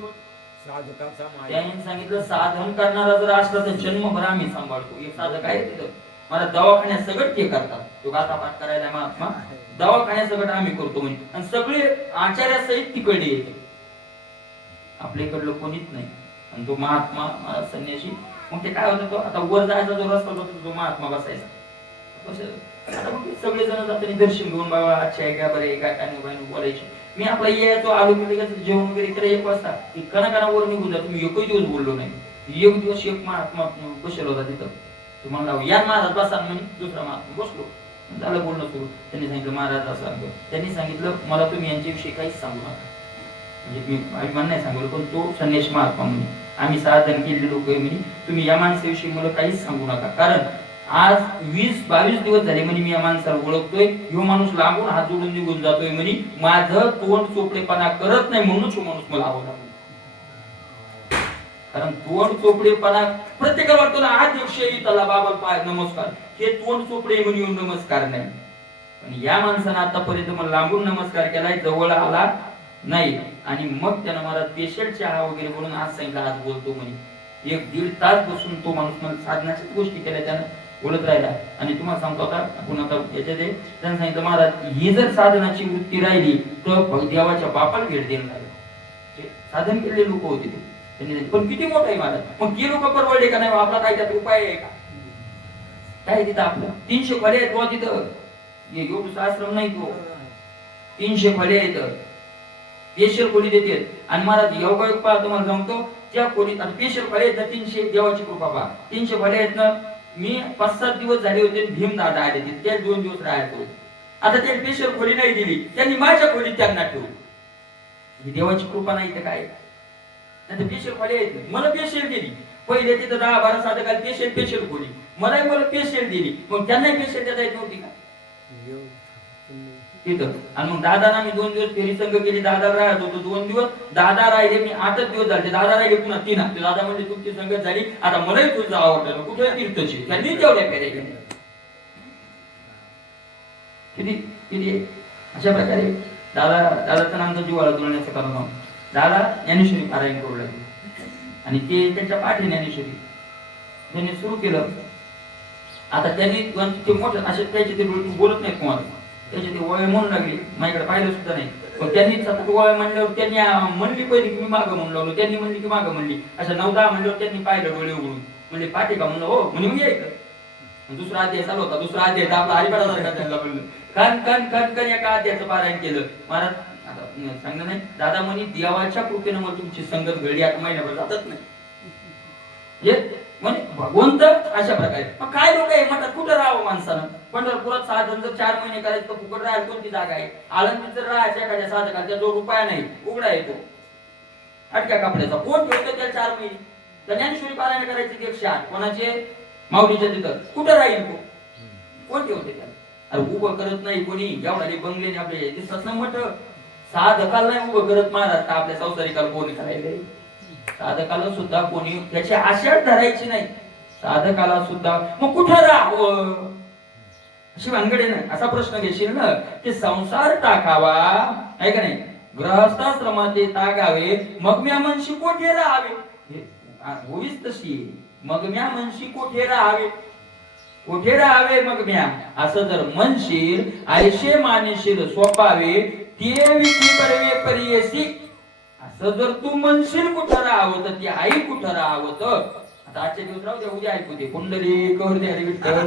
साधकाचा माय त्यांनी सांगितलं साधन करणारा जर असला तर जन्मभर आम्ही सांभाळतो. एक साधक आहे तिथं, मला दवाखान्यात सगळं ते करतात, तो गाथा पाठ करायला महात्मा दवाखान्यात सगळं आम्ही करतो म्हणजे. आणि सगळे आचार्यासहित तिकडे येते, आपल्या इकडलं कोणीच नाही. आणि तो महात्मा संन्यासी मग ते काय होतं, तो आता वर जायचा जो रस्ता होता तो महात्मा बसायचा. सगळे जण जाताना दर्शन घेऊन बाबा अच्छा आहे का बरे काय काय नाही बोलायचे. मी आपला यायचो आलो की लगेच जेवण वगैरे करे 1 वाजता कणाकणावर निघून जातो. मी एकही दिवस बोललो नाही. एक दिवस एक महात्मा बसेल होता तिथं, तो म्हणला या महाराज बसा म्हणे. दुसरा महात्मा बसलो, झालं बोलणं सुरू. त्यांनी सांगितलं महाराज असं, त्यांनी सांगितलं मला तुम्ही यांच्याविषयी काहीच सांगू नका. म्हणजे मी अभिमान नाही सांगलो, पण तो संन्यास महात्मा म्हणे आम्ही साधन केलेले लोक आहे म्हणे, तुम्ही या माणसाविषयी मला काहीच सांगू नका. कारण आज 20-22 दिवस झाले म्हणे मी या माणसाला ओळखतोय, ह्यो माणूस लांबून हात जोडून निघून जातोय म्हणे, माझं तोंड चोपडेपणा करत नाही म्हणूनच ह्यो माणूस मला आवडला. कारण तोंड चोपडेपणा प्रत्येकाला वाटतो ना, आज दिवशी त्याला बाबा पाय नमस्कार, हे तोंड चोपडे म्हणून नमस्कार नाही. पण या माणसानं आतापर्यंत मला लांबून नमस्कार केलाय, जवळ आला नाही. आणि मग त्यानं मला स्पेशल चहा वगैरे म्हणून आज सांगितलं आज बोलतो म्हणे. 1-1.5 तास बसून तो माणूस मला साधनाच्याच गोष्टी केल्या त्यानं बोलत राहिला. आणि तुम्हाला सांगतो आता आपण आता याच्यात त्यांनी सांगितलं महाराज ही जर साधनाची वृत्ती राहिली तर देवाच्या बापाला भेट देणार. साधन केलेले लोक होते ते, त्यांनी पण किती मोठं आहे महाराज. मग ते लोक परवडले का नाही, आपला काय त्यात उपाय आहे का काय. तिथं आपलं 300 फळे आहेत बुवा, तिथं योग आश्रम नाही तो 300 फळे आहेत, पेशल खोली देते. आणि महाराज योगायोग पहा तुम्हाला सांगतो, त्या खोलीत आता पेशल फळे आहेत ना 300, देवाची कृपा पहा 300 फळे आहेत ना. मी 5-7 दिवस झाले होते, भीम दादा आले तिथे, त्या 2 दिवस राहायचं होते. आता ते पेशल खोली नाही दिली त्यांनी, माझ्या खोलीत त्यांना ठेवली. देवाची कृपा नाही तर काय. नाही पेशल खोली आहेत, मला पेशल दिली. पहिले तिथं 10-12 साधकाला पेशल खोली, मला पेशल दिली. मग त्यांनाही पेशल देता येत नव्हती का तिथं. आणि मग दादाना मी 2 दिवस फेरी संघ केली, दादा राहत होतो 2 दिवस, दादा राहिले मी 8 दिवस झाले, दादा राहिले पुन्हा 3. दादा म्हणजे तुमची संगत झाली, आता मलाही तुझं आवडलं कुठे तीर्थची त्यांनी तेवढ्या फेऱ्या केल्या. किती किती अशा प्रकारे दादाचं नामचं जीवाला जुळण्याचं कारण दादा ज्ञानेश्वरी पारायण करू लागले. आणि ते त्यांच्या पाठी ज्ञानेश्वरी त्यांनी सुरू केलं. आता त्यांनी ते मोठं असे त्याचे ते बोलत नाहीत कोणाला, त्याचे ते वय म्हणू लागले, माझ्याकडे पाहिलं सुद्धा नाही. पण त्यांनी वय म्हणल्यावर त्यांनी म्हणली पहिली की मी मागं म्हणू लागलो, त्यांनी म्हणली की मागं म्हणली, अशा 9-10 म्हणल्यावर त्यांनी पाहिलं डोळे उघडून, म्हणजे पाठी का म्हणलं हो म्हणे मग ऐकलं. दुसरा अध्याय चालू होता, दुसरा अध्याय आपला हरिपाठासारखा त्यांना म्हणलं कण कण कण कण एका अध्यायाचं पारायण केलं. महाराज आता सांगणं नाही, दादा म्हणे देवाच्या कृपेनं मग तुमची संगत घडली, आता महिन्याभर जातच नाही म्हणजे भगवंत अशा प्रकारे. मग काय लोक आहे म्हणतात कुठं राहावं माणसानं. पंढरपुरात साधन जर 4 महिने करायचं तर फुकट राहायला कोणती जागा आहे. आळंदीत जर राहायच्या एखाद्या साधकाला त्या 2 रुपया नाही, उघडा येतो हटक्या कपड्याचा, कोण ठेवतो त्याला 4 महिने. तर ज्ञानेश्वरी पारायण करायची 108 कोणाचे माऊलीच्या तिथं, कुठं राहील तो, कोण ठेवते त्याला. अरे उभं करत नाही कोणी, एवढाले बंगले आपले दिसत ना मठ, साधकाला नाही उभं करत महाराज, आपल्या संसारिकाला कोणी करायला. साधकाला सुद्धा कोणी त्याची आशा धरायची नाही, साधकाला सुद्धा. मग कुठं राहावं अशी भानगड आहे ना. असा प्रश्न घेशील ना की संसार टाकावा आहे का नाही, गृहस्थाश्रमाचे तागावे, मग म्या मनशी कोठे राहावे. होईच तशी, मग म्या मनशी कोठे राहावे, कोठे राहावे मग म्या असं जर म्हणशील, आयशे मानशील सोपावे ते विकी परवे परियसी, असं जर तू म्हणशील कुठं राहावं तर ती आई कुठं राहावं. तर आता आजच्या दिवस राहू द्या, उद्या ऐकू दे. पुंडलिक हृदय हरी विठ्ठल